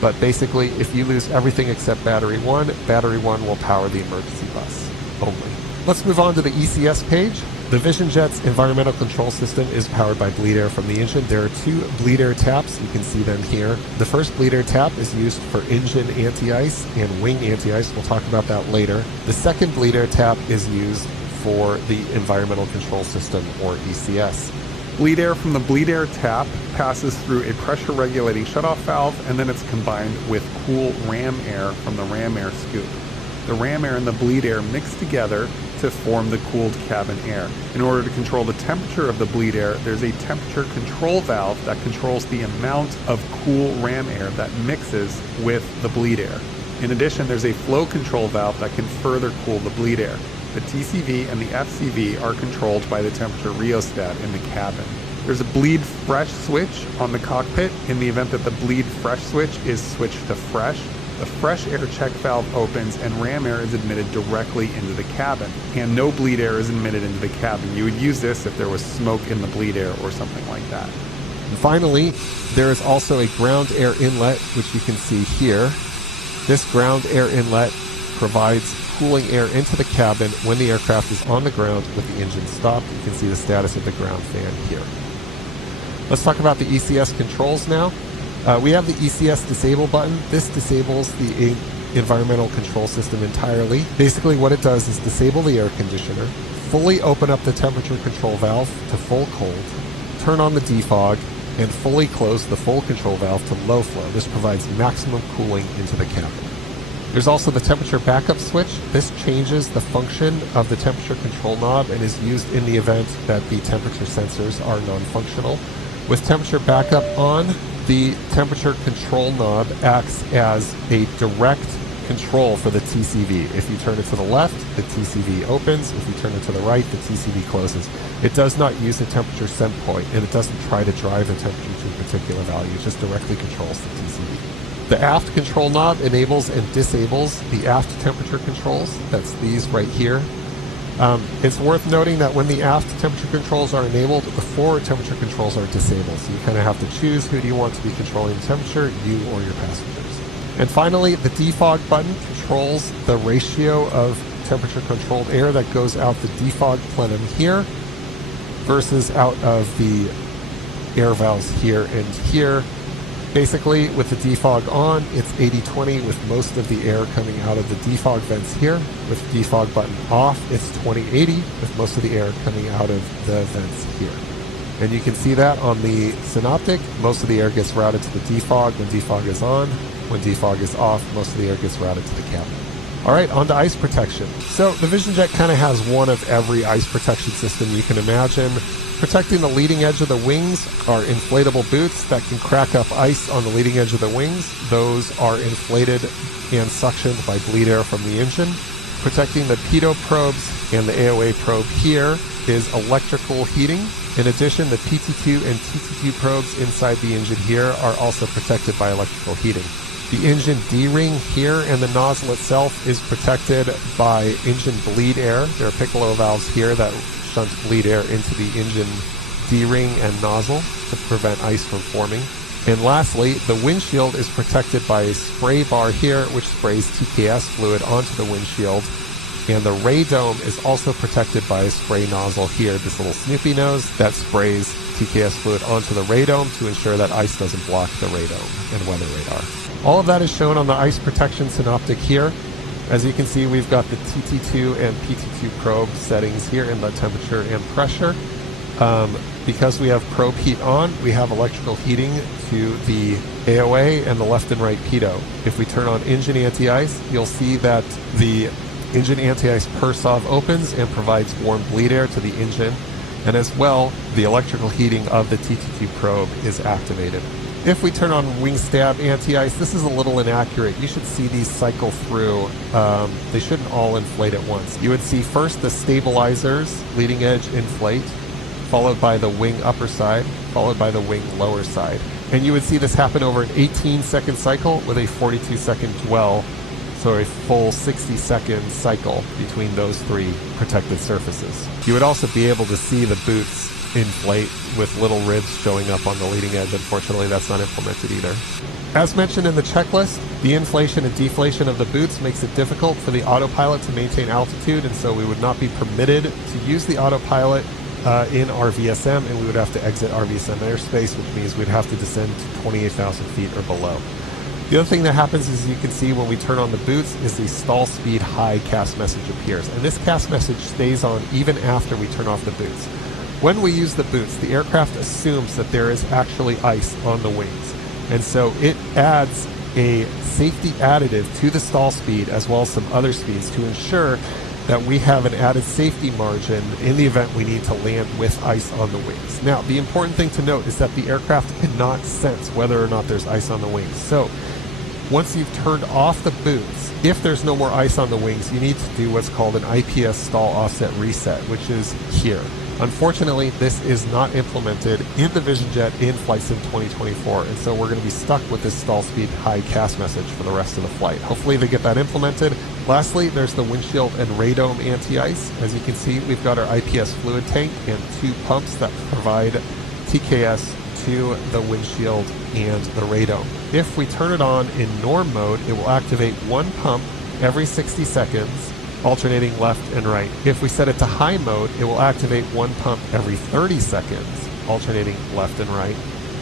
but basically if you lose everything except Battery 1 will power the emergency bus only. Let's move on to the ECS page. The Vision Jet's environmental control system is powered by bleed air from the engine. There are 2 bleed air taps. You can see them here. The first bleed air tap is used for engine anti-ice and wing anti-ice. We'll talk about that later. The second bleed air tap is used for the environmental control system, or ECS. Bleed air from the bleed air tap passes through a pressure regulating shutoff valve, and then it's combined with cool ram air from the ram air scoop. The ram air and the bleed air mix together to form the cooled cabin air. In order to control the temperature of the bleed air, there's a temperature control valve that controls the amount of cool ram air that mixes with the bleed air. In addition, there's a flow control valve that can further cool the bleed air. The TCV and the FCV are controlled by the temperature rheostat in the cabin. There's a bleed fresh switch on the cockpit. In the event that the bleed fresh switch is switched to fresh, the fresh air check valve opens and ram air is admitted directly into the cabin, and no bleed air is admitted into the cabin. You would use this if there was smoke in the bleed air or something like that. And finally, there is also a ground air inlet, which you can see here. This ground air inlet provides cooling air into the cabin when the aircraft is on the ground with the engine stopped. You can see the status of the ground fan here. Let's talk about the ECS controls now. We have the ECS disable button. This disables the environmental control system entirely. Basically what it does is disable the air conditioner, fully open up the temperature control valve to full cold, turn on the defog, and fully close the full control valve to low flow. This provides maximum cooling into the cabin. There's also the temperature backup switch. This changes the function of the temperature control knob and is used in the event that the temperature sensors are non-functional. With temperature backup on, the temperature control knob acts as a direct control for the TCV. If you turn it to the left, the TCV opens. If you turn it to the right, the TCV closes. It does not use a temperature set point, and it doesn't try to drive the temperature to a particular value. It just directly controls the TCV. The aft control knob enables and disables the aft temperature controls. That's these right here. It's worth noting that when the aft temperature controls are enabled, the forward temperature controls are disabled. So you kind of have to choose who do you want to be controlling the temperature, you or your passengers. And finally, the defog button controls the ratio of temperature controlled air that goes out the defog plenum here versus out of the air valves here and here. Basically, with the defog on, it's 80-20 with most of the air coming out of the defog vents here. With the defog button off, it's 20-80 with most of the air coming out of the vents here. And you can see that on the Synoptic, most of the air gets routed to the defog when defog is on. When defog is off, most of the air gets routed to the cabin. All right, on to ice protection. So the Vision Jet kind of has one of every ice protection system you can imagine. Protecting the leading edge of the wings are inflatable boots that can crack up ice on the leading edge of the wings. Those are inflated and suctioned by bleed air from the engine. Protecting the pitot probes and the AOA probe here is electrical heating. In addition, the PT2 and TT2 probes inside the engine here are also protected by electrical heating. The engine D-ring here and the nozzle itself is protected by engine bleed air. There are piccolo valves here that shunt bleed air into the engine D-ring and nozzle to prevent ice from forming. And lastly, the windshield is protected by a spray bar here, which sprays TKS fluid onto the windshield. And the radome is also protected by a spray nozzle here, this little Snoopy nose that sprays TKS fluid onto the radome to ensure that ice doesn't block the radome and weather radar. All of that is shown on the ice protection Synoptic here. As you can see, we've got the TT2 and PT2 probe settings here in the temperature and pressure. Because we have probe heat on, we have electrical heating to the AOA and the left and right pitot. If we turn on engine anti-ice, you'll see that the engine anti-ice PERSOV opens and provides warm bleed air to the engine, and as well, the electrical heating of the TT2 probe is activated. If we turn on wing stab anti-ice, this is a little inaccurate. You should see these cycle through. They shouldn't all inflate at once. You would see first the stabilizers, leading edge inflate, followed by the wing upper side, followed by the wing lower side. And you would see this happen over an 18-second cycle with a 42-second dwell, so a full 60-second cycle between those three protected surfaces. You would also be able to see the boots inflate with little ribs showing up on the leading edge. Unfortunately, that's not implemented either. As mentioned in the checklist, the inflation and deflation of the boots makes it difficult for the autopilot to maintain altitude, and so we would not be permitted to use the autopilot in our VSM, and we would have to exit our VSM airspace, which means we'd have to descend to 28,000 feet or below. The other thing that happens is, you can see when we turn on the boots, is the stall speed high cast message appears, and this cast message stays on even after we turn off the boots. When we use the boots, the aircraft assumes that there is actually ice on the wings, and so it adds a safety additive to the stall speed as well as some other speeds to ensure that we have an added safety margin in the event we need to land with ice on the wings. Now, the important thing to note is that the aircraft cannot sense whether or not there's ice on the wings. So once you've turned off the boots, if there's no more ice on the wings, you need to do what's called an IPS stall offset reset, which is here. Unfortunately, this is not implemented in the Vision Jet in Flight Sim 2024, and so we're going to be stuck with this stall speed high cast message for the rest of the flight. Hopefully they get that implemented. Lastly, there's the windshield and radome anti-ice. As you can see, we've got our IPS fluid tank and two pumps that provide TKS to the windshield and the radome. If we turn it on in norm mode, it will activate one pump every 60 seconds, alternating left and right. If we set it to high mode, it will activate one pump every 30 seconds, alternating left and right.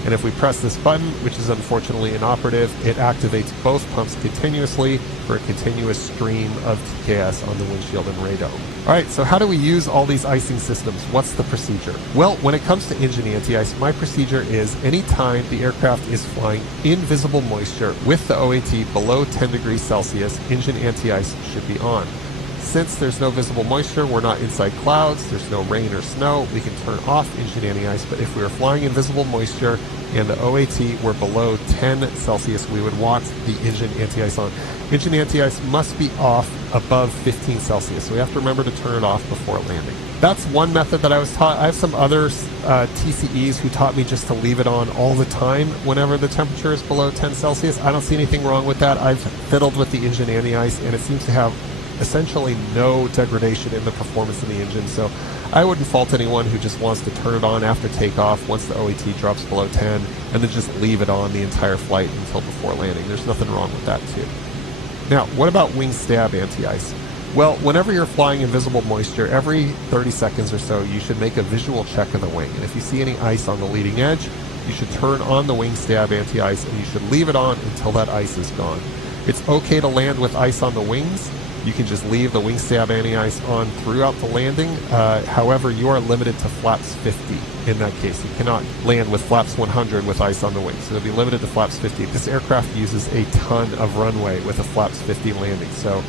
And if we press this button, which is unfortunately inoperative, it activates both pumps continuously for a continuous stream of TKS on the windshield and radome. All right, so how do we use all these icing systems? What's the procedure? Well, when it comes to engine anti-ice, my procedure is anytime the aircraft is flying in visible moisture with the OAT below 10 degrees Celsius, engine anti-ice should be on. Since there's no visible moisture, we're not inside clouds, there's no rain or snow, we can turn off engine anti-ice, but if we were flying in visible moisture and the OAT were below 10 Celsius, we would want the engine anti-ice on. Engine anti-ice must be off above 15 Celsius, so we have to remember to turn it off before landing. That's one method that I was taught. I have some other TCEs who taught me just to leave it on all the time whenever the temperature is below 10 Celsius. I don't see anything wrong with that. I've fiddled with the engine anti-ice, and it seems to have essentially no degradation in the performance of the engine, so I wouldn't fault anyone who just wants to turn it on after takeoff once the OAT drops below 10 and then just leave it on the entire flight until before landing. There's nothing wrong with that too. Now, what about wing stab anti-ice? Well, whenever you're flying in visible moisture, every 30 seconds or so, you should make a visual check of the wing. And if you see any ice on the leading edge, you should turn on the wing stab anti-ice, and you should leave it on until that ice is gone. It's okay to land with ice on the wings. You can just leave the wing stab anti-ice on throughout the landing. However, you are limited to flaps 50 in that case. You cannot land with flaps 100 with ice on the wings. So it'll be limited to flaps 50. This aircraft uses a ton of runway with a flaps 50 landing. So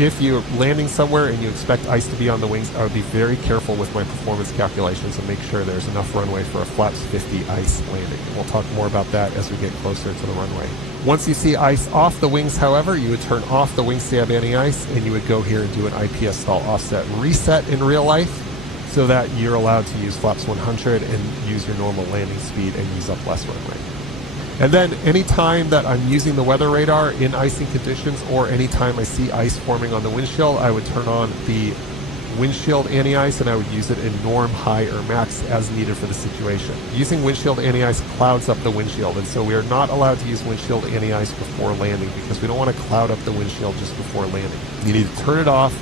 if you're landing somewhere and you expect ice to be on the wings, I would be very careful with my performance calculations and make sure there's enough runway for a flaps 50 ice landing. We'll talk more about that as we get closer to the runway. Once you see ice off the wings, however, you would turn off the wing stab anti-ice, and you would go here and do an IPS stall offset reset in real life so that you're allowed to use flaps 100 and use your normal landing speed and use up less runway. And then anytime that I'm using the weather radar in icing conditions, or anytime I see ice forming on the windshield, I would turn on the windshield anti-ice, and I would use it in norm, high, or max as needed for the situation. Using windshield anti-ice clouds up the windshield, and so we are not allowed to use windshield anti-ice before landing because we don't want to cloud up the windshield just before landing. You need to turn it off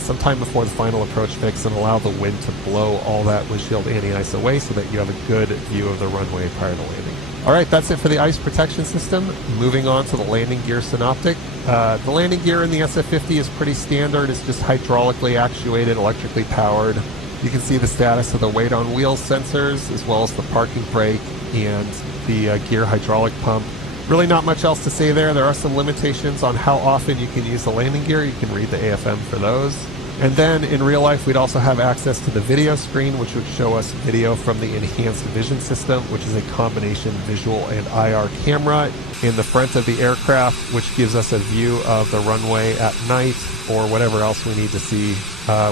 sometime before the final approach fix and allow the wind to blow all that windshield anti-ice away so that you have a good view of the runway prior to landing. All right, that's it for the ice protection system. Moving on to the landing gear Synoptic. The landing gear in the SF50 is pretty standard. It's just hydraulically actuated, electrically powered. You can see the status of the weight on wheels sensors, as well as the parking brake and the gear hydraulic pump. Really not much else to say there. There are some limitations on how often you can use the landing gear. You can read the AFM for those. And then in real life, we'd also have access to the video screen, which would show us video from the enhanced vision system, which is a combination visual and IR camera in the front of the aircraft, which gives us a view of the runway at night or whatever else we need to see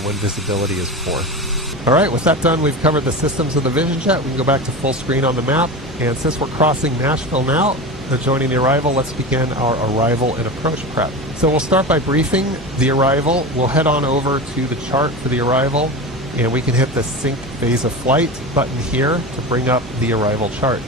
when visibility is poor. All right, with that done, we've covered the systems of the Vision Jet. We can go back to full screen on the map. And since we're crossing Nashville now, joining the arrival, let's begin our arrival and approach prep. So we'll start by briefing the arrival. We'll head on over to the chart for the arrival, and we can hit the sync phase of flight button here to bring up the arrival chart.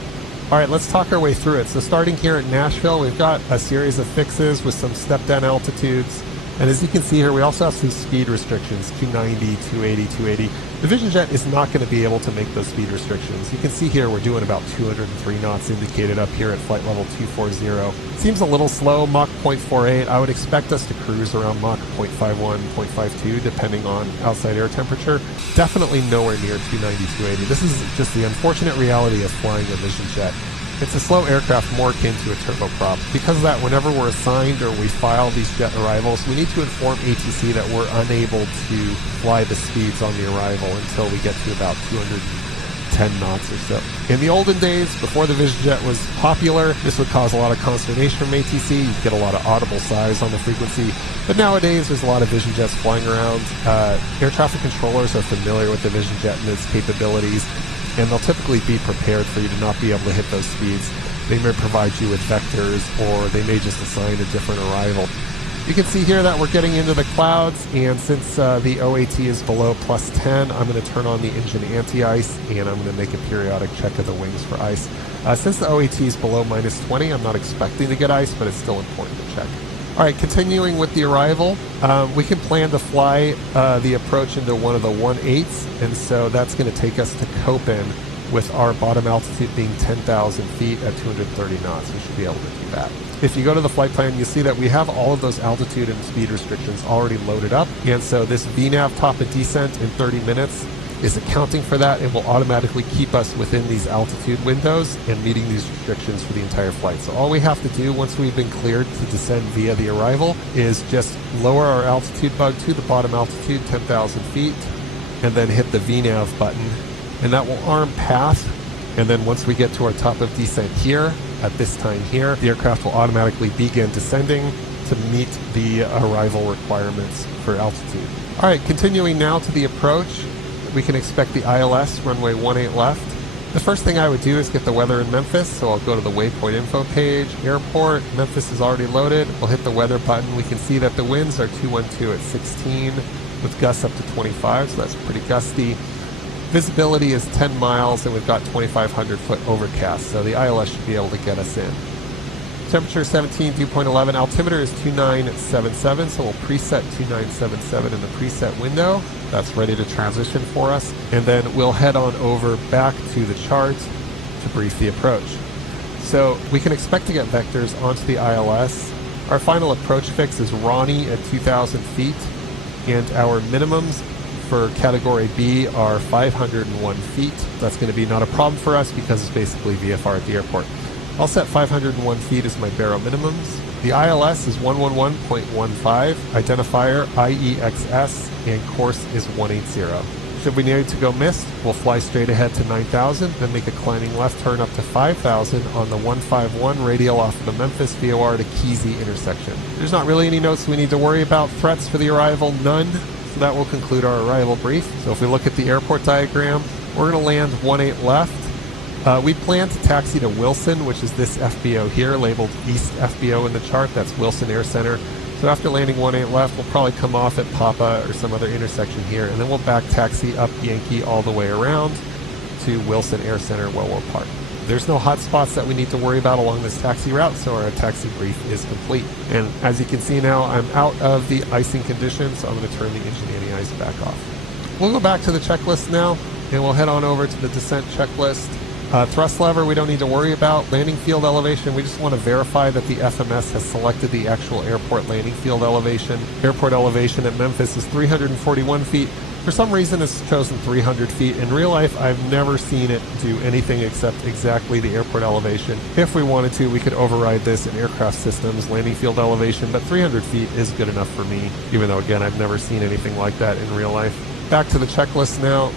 All right, let's talk our way through it. So starting here at Nashville, we've got a series of fixes with some step down altitudes. And as you can see here, we also have some speed restrictions, 290, 280, 280. The Vision Jet is not going to be able to make those speed restrictions. You can see here we're doing about 203 knots indicated up here at flight level 240. Seems a little slow, Mach 0.48. I would expect us to cruise around Mach 0.51, 0.52, depending on outside air temperature. Definitely nowhere near 290, 280. This is just the unfortunate reality of flying a Vision Jet. It's a slow aircraft more akin to a turboprop. Because of that, whenever we're assigned or we file these jet arrivals, we need to inform ATC that we're unable to fly the speeds on the arrival until we get to about 210 knots or so. In the olden days, before the Vision Jet was popular, this would cause a lot of consternation from ATC. You'd get a lot of audible sighs on the frequency. But nowadays, there's a lot of Vision Jets flying around. Air traffic controllers are familiar with the Vision Jet and its capabilities, and they'll typically be prepared for you to not be able to hit those speeds. They may provide you with vectors, or they may just assign a different arrival. You can see here that we're getting into the clouds, and since the OAT is below plus 10, I'm going to turn on the engine anti-ice, and I'm going to make a periodic check of the wings for ice. Since the OAT is below minus 20, I'm not expecting to get ice, but it's still important to check. All right, continuing with the arrival, we can plan to fly the approach into one of the 1/8s, and so that's going to take us to Copen with our bottom altitude being 10,000 feet at 230 knots. We should be able to do that. If you go to the flight plan, you'll see that we have all of those altitude and speed restrictions already loaded up, and so this VNAV top of descent in 30 minutes is accounting for that and will automatically keep us within these altitude windows and meeting these restrictions for the entire flight. So all we have to do once we've been cleared to descend via the arrival is just lower our altitude bug to the bottom altitude, 10,000 feet, and then hit the VNAV button, and that will arm path. And then once we get to our top of descent here, at this time here, the aircraft will automatically begin descending to meet the arrival requirements for altitude. All right, continuing now to the approach, we can expect the ILS, runway 18 left. The first thing I would do is get the weather in Memphis, so I'll go to the waypoint info page, airport, Memphis is already loaded. We'll hit the weather button. We can see that the winds are 212 at 16 with gusts up to 25, so that's pretty gusty. Visibility is 10 miles, and we've got 2,500 foot overcast, so the ILS should be able to get us in. Temperature 17, dew point 11. Altimeter is 2977, so we'll preset 2977 in the preset window. That's ready to transition for us. And then we'll head on over back to the chart to brief the approach. So we can expect to get vectors onto the ILS. Our final approach fix is Ronnie at 2,000 feet, and our minimums for category B are 501 feet. That's going to be not a problem for us because it's basically VFR at the airport. I'll set 501 feet as my baro minimums. The ILS is 111.15, identifier IEXS, and course is 180. Should we need to go missed, we'll fly straight ahead to 9,000, then make a climbing left turn up to 5,000 on the 151 radial off of the Memphis VOR to Keezy intersection. There's not really any notes we need to worry about. Threats for the arrival, none. So that will conclude our arrival brief. So if we look at the airport diagram, we're going to land 18 left. We plan to taxi to Wilson, which is this FBO here, labeled East FBO in the chart. That's Wilson Air Center. So after landing 18 left, we'll probably come off at Papa or some other intersection here, and then we'll back taxi up Yankee all the way around to Wilson Air Center where we'll park. There's no hot spots that we need to worry about along this taxi route, so our taxi brief is complete. And as you can see now, I'm out of the icing condition, so I'm going to turn the engine anti-ice back off. We'll go back to the checklist now, and we'll head on over to the descent checklist. Thrust lever we don't need to worry about. Landing field elevation, we just want to verify that the FMS has selected the actual airport landing field elevation. Airport elevation at Memphis is 341 feet. For some reason it's chosen 300 feet. In real life I've never seen it do anything except exactly the airport elevation. If we wanted to, we could override this in aircraft systems landing field elevation, but 300 feet is good enough for me, even though again I've never seen anything like that in real life. Back to the checklist now.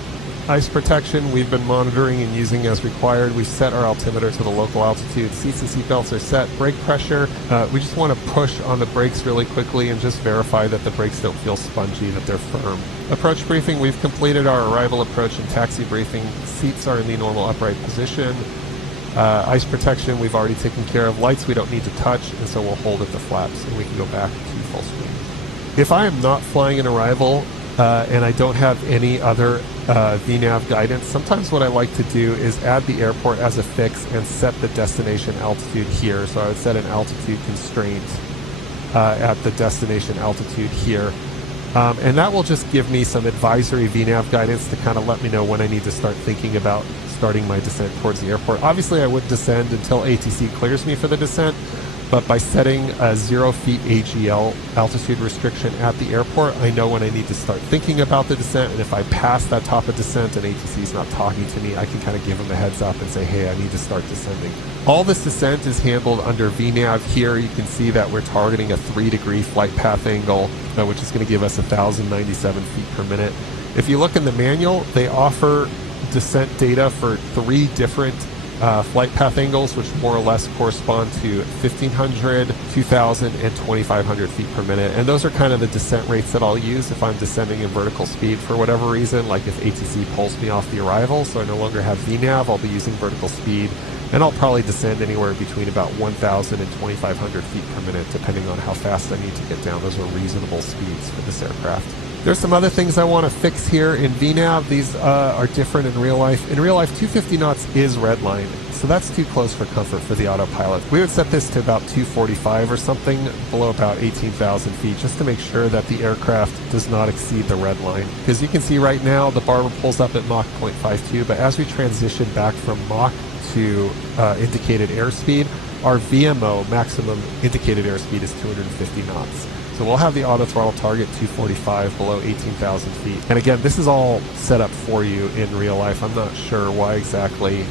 Ice protection we've been monitoring and using as required. We've set our altimeter to the local altitude. Seats and seatbelts are set. Brake pressure, we just want to push on the brakes really quickly and just verify that the brakes don't feel spongy, that they're firm. Approach briefing, we've completed our arrival approach and taxi briefing. Seats are in the normal upright position. Ice protection we've already taken care of. Lights we don't need to touch, and so we'll hold at the flaps and we can go back to full screen. If I am not flying an arrival and I don't have any other VNAV guidance, sometimes what I like to do is add the airport as a fix and set the destination altitude here. So I would set an altitude constraint at the destination altitude here. And that will just give me some advisory VNAV guidance to kind of let me know when I need to start thinking about starting my descent towards the airport. Obviously I would descend until ATC clears me for the descent, but by setting a 0 feet AGL altitude restriction at the airport, I know when I need to start thinking about the descent, and if I pass that top of descent and ATC is not talking to me, I can kind of give them a heads up and say, hey, I need to start descending. All this descent is handled under VNAV here. You can see that we're targeting a 3-degree flight path angle, which is going to give us 1,097 feet per minute. If you look in the manual, they offer descent data for 3 different flight path angles, which more or less correspond to 1,500, 2,000, and 2,500 feet per minute. And those are kind of the descent rates that I'll use if I'm descending in vertical speed for whatever reason, like if ATC pulls me off the arrival, so I no longer have VNAV, I'll be using vertical speed. And I'll probably descend anywhere between about 1,000 and 2,500 feet per minute, depending on how fast I need to get down. Those are reasonable speeds for this aircraft. There's some other things I want to fix here in VNAV. These are different in real life. In real life, 250 knots is redline, so that's too close for comfort for the autopilot. We would set this to about 245 or something, below about 18,000 feet, just to make sure that the aircraft does not exceed the red line. Because you can see right now, the barber pulls up at Mach 0.52, but as we transition back from Mach to indicated airspeed, our VMO, maximum indicated airspeed, is 250 knots. So we'll have the auto throttle target 245 below 18,000 feet. And again, this is all set up for you in real life. I'm not sure why exactly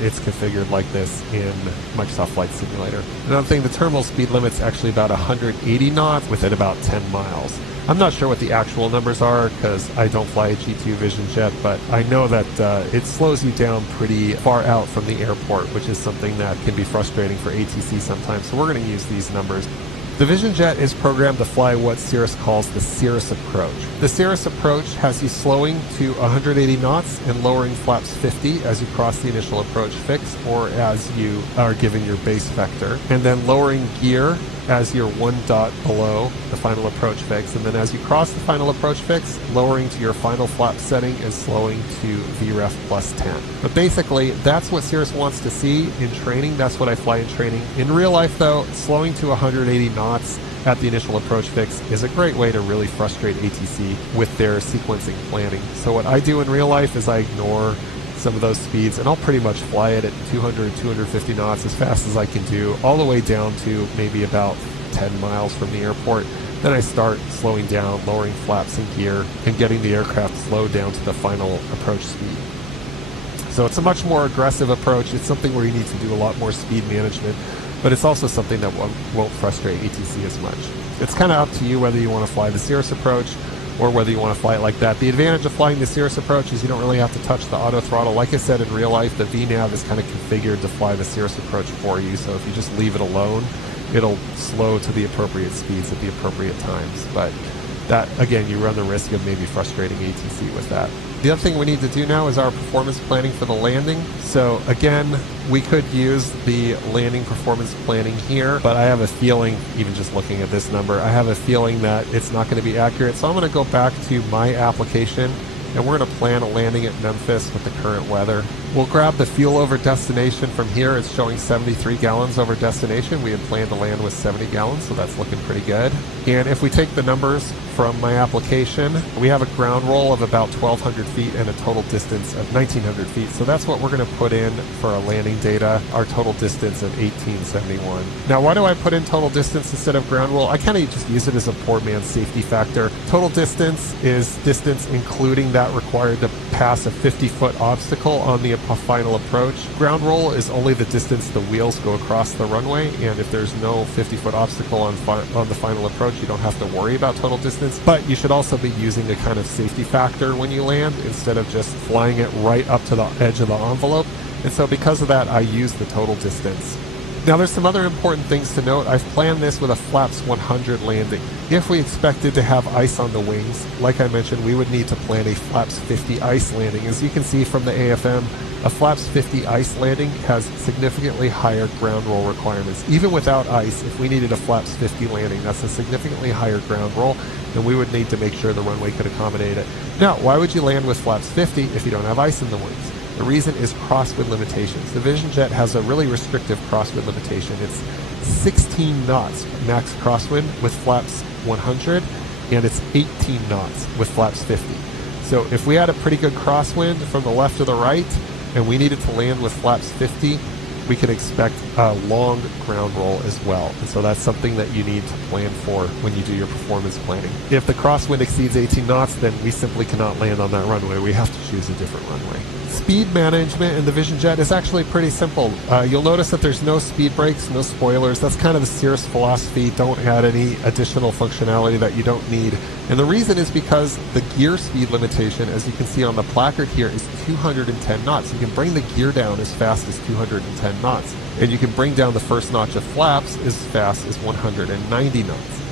it's configured like this in Microsoft Flight Simulator. Another thing, the terminal speed limit's actually about 180 knots within about 10 miles. I'm not sure what the actual numbers are because I don't fly a G2 Vision Jet, but I know that it slows you down pretty far out from the airport, which is something that can be frustrating for ATC sometimes. So we're going to use these numbers. The Vision Jet is programmed to fly what Cirrus calls the Cirrus approach. The Cirrus approach has you slowing to 180 knots and lowering flaps 50 as you cross the initial approach fix or as you are giving your base vector, and then lowering gear as you're one dot below the final approach fix, and then as you cross the final approach fix, lowering to your final flap setting and slowing to VREF plus 10. But basically, that's what Cirrus wants to see in training. That's what I fly in training. In real life though, slowing to 180 knots at the initial approach fix is a great way to really frustrate ATC with their sequencing planning. So what I do in real life is I ignore some of those speeds, and I'll pretty much fly it at 200, 250 knots as fast as I can do, all the way down to maybe about 10 miles from the airport. Then I start slowing down, lowering flaps and gear, and getting the aircraft slowed down to the final approach speed. So it's a much more aggressive approach. It's something where you need to do a lot more speed management, but it's also something that won't frustrate ATC as much. It's kind of up to you whether you want to fly the Cirrus approach or whether you want to fly it like that. The advantage of flying the Cirrus approach is you don't really have to touch the auto throttle. Like I said, in real life, the VNAV is kind of configured to fly the Cirrus approach for you, so if you just leave it alone, it'll slow to the appropriate speeds at the appropriate times. But that, again, you run the risk of maybe frustrating ATC with that. The other thing we need to do now is our performance planning for the landing. So again, we could use the landing performance planning here, but I have a feeling, even just looking at this number, I have a feeling that it's not going to be accurate. So I'm going to go back to my application, and we're going to plan a landing at Memphis with the current weather. We'll grab the fuel over destination from here. It's showing 73 gallons over destination. We had planned to land with 70 gallons, so that's looking pretty good. And if we take the numbers from my application, we have a ground roll of about 1,200 feet and a total distance of 1,900 feet. So that's what we're going to put in for our landing data, our total distance of 1871. Now, why do I put in total distance instead of ground roll? I kind of just use it as a poor man's safety factor. Total distance is distance including that required to pass a 50-foot obstacle on the final approach. Ground roll is only the distance the wheels go across the runway, and if there's no 50-foot obstacle on the final approach, you don't have to worry about total distance. But you should also be using a kind of safety factor when you land instead of just flying it right up to the edge of the envelope. And so because of that, I use the total distance. Now there's some other important things to note. I've planned this with a flaps 100 landing. If we expected to have ice on the wings, like I mentioned, we would need to plan a flaps 50 ice landing. As you can see from the AFM, a flaps 50 ice landing has significantly higher ground roll requirements. Even without ice, if we needed a flaps 50 landing, that's a significantly higher ground roll, and we would need to make sure the runway could accommodate it. Now, why would you land with flaps 50 if you don't have ice in the wings? The reason is crosswind limitations. The Vision Jet has a really restrictive crosswind limitation. It's 16 knots max crosswind with flaps 100, and it's 18 knots with flaps 50. So if we had a pretty good crosswind from the left to the right, and we needed to land with flaps 50, we could expect a long ground roll as well. And so that's something that you need to plan for when you do your performance planning. If the crosswind exceeds 18 knots, then we simply cannot land on that runway. We have to choose a different runway. Speed management in the Vision Jet is actually pretty simple. You'll notice that there's no speed brakes, no spoilers. That's kind of the Cirrus philosophy. Don't add any additional functionality that you don't need. And the reason is because the gear speed limitation, as you can see on the placard here, is 210 knots. You can bring the gear down as fast as 210 knots. And you can bring down the first notch of flaps as fast as 190 knots.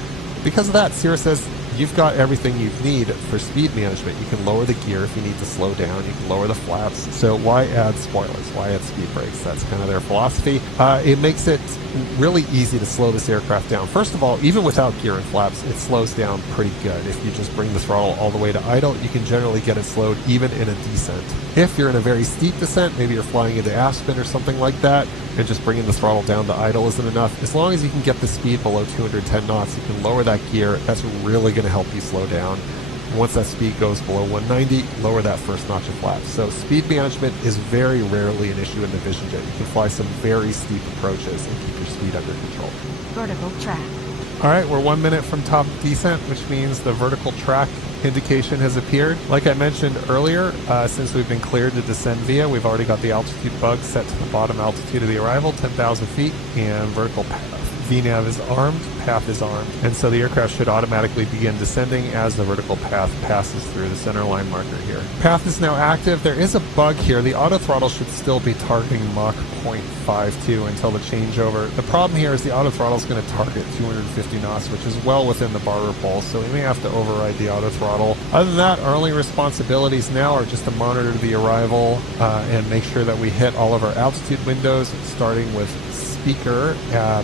Because of that, Cirrus says you've got everything you need for speed management. You can lower the gear if you need to slow down. You can lower the flaps. So why add spoilers? Why add speed brakes? That's kind of their philosophy. It makes it really easy to slow this aircraft down. First of all, even without gear and flaps, it slows down pretty good. If you just bring the throttle all the way to idle, you can generally get it slowed even in a descent. If you're in a very steep descent, maybe you're flying into Aspen or something like that, and just bringing the throttle down to idle isn't enough. As long as you can get the speed below 210 knots, you can lower that gear. That's really going to help you slow down. And once that speed goes below 190, lower that first notch of flaps. So speed management is very rarely an issue in the Vision Jet. You can fly some very steep approaches and keep your speed under control. Vertical track. All right, we're 1 minute from top descent, which means the vertical track indication has appeared. Like I mentioned earlier, since we've been cleared to descend via, we've already got the altitude bug set to the bottom altitude of the arrival, 10,000 feet, and vertical path. VNAV is armed, path is armed, and so the aircraft should automatically begin descending as the vertical path passes through the center line marker here. Path is now active. There is a bug here. The auto throttle should still be targeting Mach 0.52 until the changeover. The problem here is the auto throttle is going to target 250 knots, which is well within the bar repulse, so we may have to override the auto throttle. Other than that, our only responsibilities now are just to monitor the arrival and make sure that we hit all of our altitude windows, starting with speaker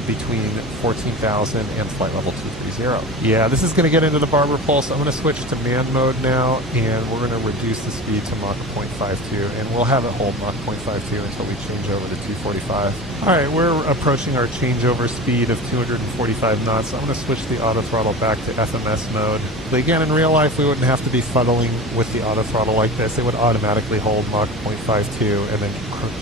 between 14,000 and flight level 230. Yeah, this is going to get into the barber pole, so I'm going to switch to man mode now, and we're going to reduce the speed to Mach 0.52, and we'll have it hold Mach 0.52 until we change over to 245. All right, we're approaching our changeover speed of 245 knots, so I'm going to switch the auto throttle back to FMS mode. But again, in real life, we wouldn't have to be fuddling with the auto throttle like this. It would automatically hold Mach 0.52 and then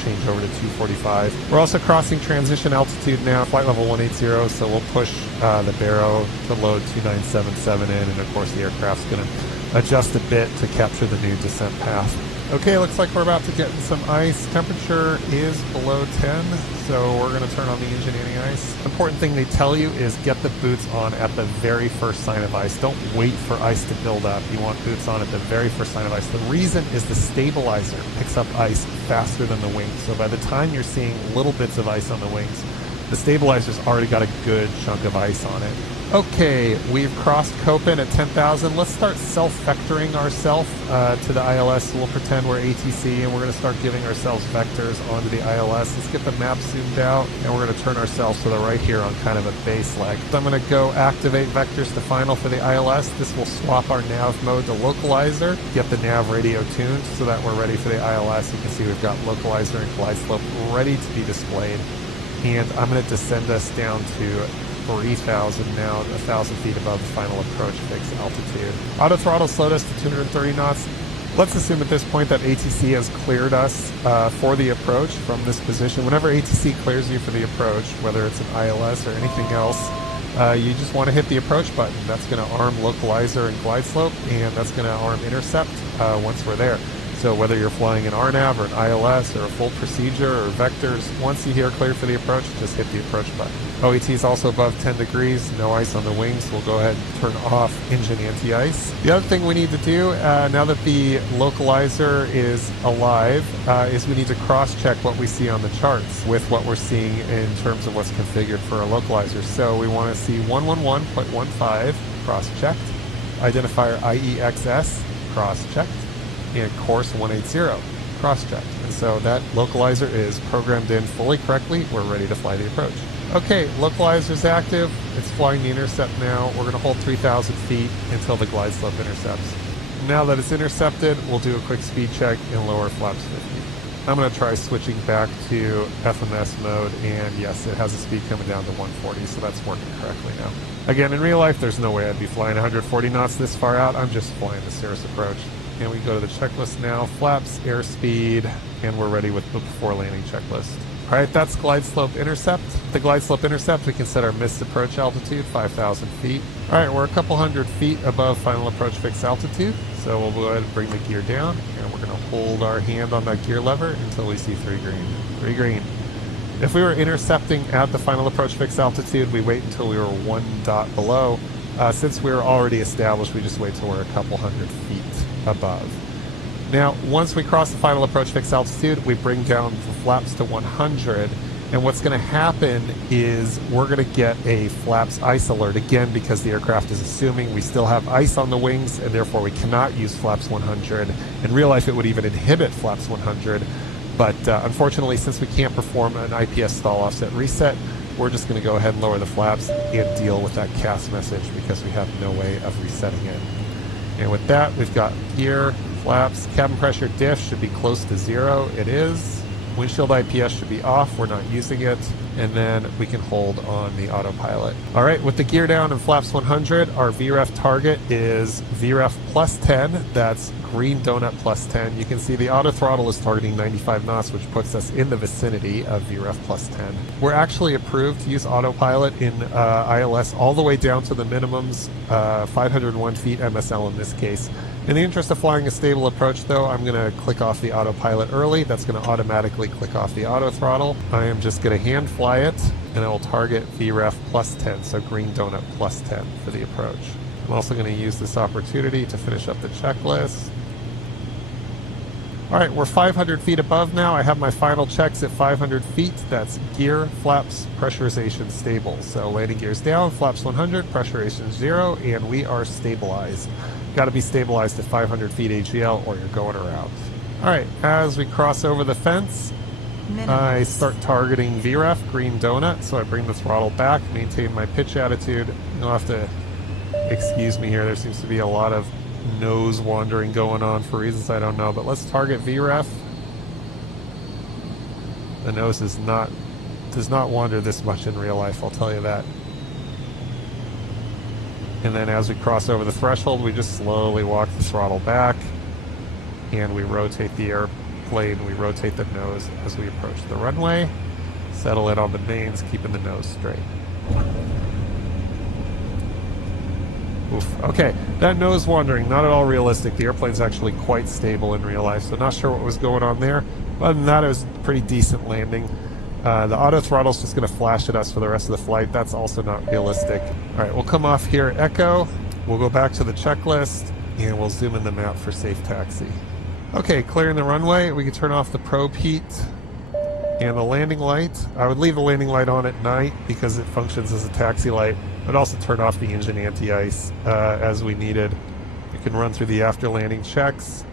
change over to 245. We're also crossing transition altitude now, flight level 180, so we'll push the baro to load 2977 in, and of course the aircraft's going to adjust a bit to capture the new descent path. Okay, looks like we're about to get in some ice. Temperature is below 10, so we're going to turn on the engine anti-ice. The important thing they tell you is get the boots on at the very first sign of ice. Don't wait for ice to build up. You want boots on at the very first sign of ice. The reason is the stabilizer picks up ice faster than the wings, so by the time you're seeing little bits of ice on the wings, the stabilizer's already got a good chunk of ice on it. Okay, we've crossed Copen at 10,000. Let's start self-vectoring ourselves to the ILS. We'll pretend we're ATC, and we're going to start giving ourselves vectors onto the ILS. Let's get the map zoomed out, and we're going to turn ourselves to the right here on kind of a base leg. So I'm going to go activate vectors to final for the ILS. This will swap our nav mode to localizer, get the nav radio tuned so that we're ready for the ILS. You can see we've got localizer and glide slope ready to be displayed. And I'm going to descend us down to 3,000 now, 1,000 feet above the final approach fix altitude. Auto throttle slowed us to 230 knots. Let's assume at this point that ATC has cleared us for the approach from this position. Whenever ATC clears you for the approach, whether it's an ILS or anything else, you just want to hit the approach button. That's going to arm localizer and glide slope, and that's going to arm intercept once we're there. So whether you're flying an RNAV or an ILS or a full procedure or vectors, once you hear clear for the approach, just hit the approach button. OET is also above 10 degrees, no ice on the wings. We'll go ahead and turn off engine anti-ice. The other thing we need to do, now that the localizer is alive, is we need to cross-check what we see on the charts with what we're seeing in terms of what's configured for a localizer. So we want to see 111.15 cross-checked, identifier IEXS cross-checked, and course 180 cross-checked. And so that localizer is programmed in fully correctly. We're ready to fly the approach. Okay, localizer's active. It's flying the intercept now. We're going to hold 3,000 feet until the glide slope intercepts. Now that it's intercepted, we'll do a quick speed check and lower flaps 50. I'm going to try switching back to FMS mode, and yes, it has a speed coming down to 140, so that's working correctly now. Again, in real life, there's no way I'd be flying 140 knots this far out. I'm just flying the Cirrus approach. And we go to the checklist now, flaps, airspeed, and we're ready with the before landing checklist. All right, that's glide slope intercept. The glide slope intercept, we can set our missed approach altitude, 5,000 feet. All right, we're a couple hundred feet above final approach fix altitude. So we'll go ahead and bring the gear down, and we're gonna hold our hand on that gear lever until we see 3 green. 3 green. If we were intercepting at the final approach fix altitude, we wait until we were 1 dot below. Since we're already established, we just wait till we're a couple hundred feet above. Now, once we cross the final approach fix altitude, we bring down the flaps to 100, and what's going to happen is we're going to get a flaps ice alert again because the aircraft is assuming we still have ice on the wings, and therefore we cannot use flaps 100. In real life, it would even inhibit flaps 100, but unfortunately, since we can't perform an IPS stall offset reset, we're just going to go ahead and lower the flaps and deal with that CAS message because we have no way of resetting it. And with that, we've got gear, flaps, cabin pressure diff should be close to 0. It is. Windshield IPS should be off. We're not using it. And then we can hold on the autopilot. All right, with the gear down and flaps 100, our VREF target is VREF plus 10. That's green donut plus 10. You can see the auto throttle is targeting 95 knots, which puts us in the vicinity of VREF plus 10. We're actually approved to use autopilot in ILS all the way down to the minimums, 501 feet MSL in this case. In the interest of flying a stable approach, though, I'm going to click off the autopilot early. That's going to automatically click off the auto throttle. I am just going to hand fly it, and I will target VREF plus 10, so green donut plus 10 for the approach. I'm also going to use this opportunity to finish up the checklist. All right, we're 500 feet above now. I have my final checks at 500 feet. That's gear, flaps, pressurization stable. So landing gears down, flaps 100, pressurization 0, and we are stabilized. Got to be stabilized at 500 feet AGL or you're going around. All right, as we cross over the fence, I start targeting VREF, green donut, so I bring the throttle back, maintain my pitch attitude. You'll have to excuse me here, there seems to be a lot of nose wandering going on for reasons I don't know, but let's target VREF. The nose does not wander this much in real life, I'll tell you that. And then as we cross over the threshold, we just slowly walk the throttle back, and we rotate the airplane, we rotate the nose as we approach the runway, settle it on the mains, keeping the nose straight. Oof. Okay, that nose wandering, not at all realistic. The airplane's actually quite stable in real life, so not sure what was going on there. Other than that, it was a pretty decent landing. The auto throttle's just going to flash at us for the rest of the flight. That's also not realistic. All right, we'll come off here at Echo. We'll go back to the checklist, and we'll zoom in the map for safe taxi. Okay, clearing the runway. We can turn off the probe heat and the landing light. I would leave the landing light on at night because it functions as a taxi light, but also turn off the engine anti-ice as we needed. We can run through the after landing checks.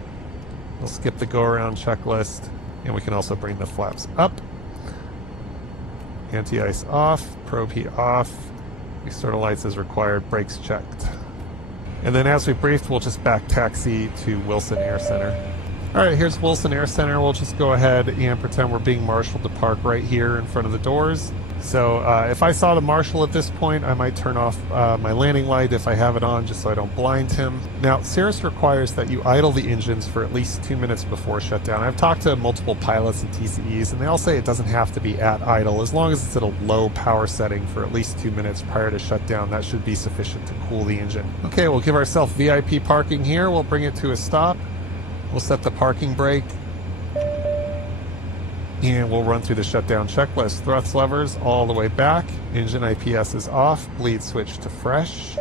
We'll skip the go-around checklist, and we can also bring the flaps up. Anti-ice off, probe heat off, external lights as required, brakes checked. And then as we briefed, we'll just back taxi to Wilson Air Center. All right, here's Wilson Air Center. We'll just go ahead and pretend we're being marshaled to park right here in front of the doors. So if I saw the marshal at this point, I might turn off my landing light if I have it on, just so I don't blind him. Now, Cirrus requires that you idle the engines for at least 2 minutes before shutdown. I've talked to multiple pilots and TCEs, and they all say it doesn't have to be at idle. As long as it's at a low power setting for at least 2 minutes prior to shutdown, that should be sufficient to cool the engine. Okay, we'll give ourselves VIP parking here. We'll bring it to a stop. We'll set the parking brake, and we'll run through the shutdown checklist. Thrust levers all the way back. Engine IPS is off. Bleed switch to fresh.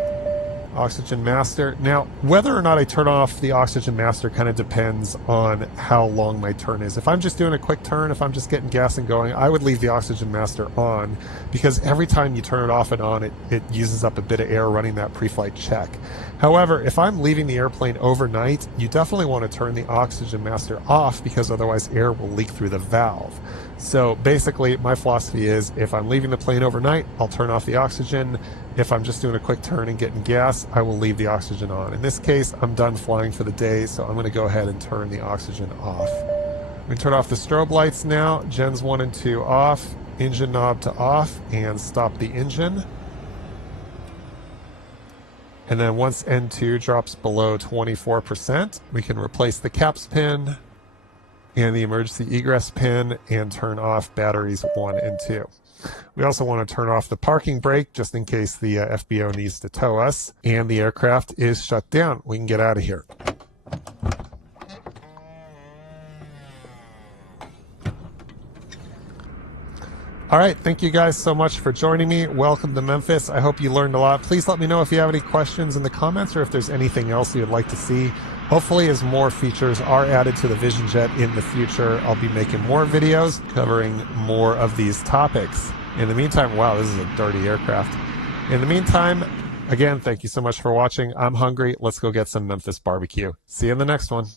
Oxygen master. Now, whether or not I turn off the oxygen master kind of depends on how long my turn is. If I'm just doing a quick turn, if I'm just getting gas and going, I would leave the oxygen master on, because every time you turn it off and on, it uses up a bit of air running that pre-flight check. However, if I'm leaving the airplane overnight, you definitely want to turn the oxygen master off, because otherwise air will leak through the valve. So basically, my philosophy is if I'm leaving the plane overnight, I'll turn off the oxygen. If I'm just doing a quick turn and getting gas, I will leave the oxygen on. In this case, I'm done flying for the day, so I'm going to go ahead and turn the oxygen off. We can turn off the strobe lights now. Gens 1 and 2 off. Engine knob to off, and stop the engine. And then once N2 drops below 24%, we can replace the caps pin and the emergency egress pin and turn off batteries 1 and 2. We also want to turn off the parking brake just in case the FBO needs to tow us, and the aircraft is shut down. We can get out of here. All right, thank you guys so much for joining me. Welcome to Memphis. I hope you learned a lot. Please let me know if you have any questions in the comments, or if there's anything else you'd like to see. Hopefully, as more features are added to the Vision Jet in the future, I'll be making more videos covering more of these topics. In the meantime, wow, this is a dirty aircraft. In the meantime, again, thank you so much for watching. I'm hungry. Let's go get some Memphis barbecue. See you in the next one.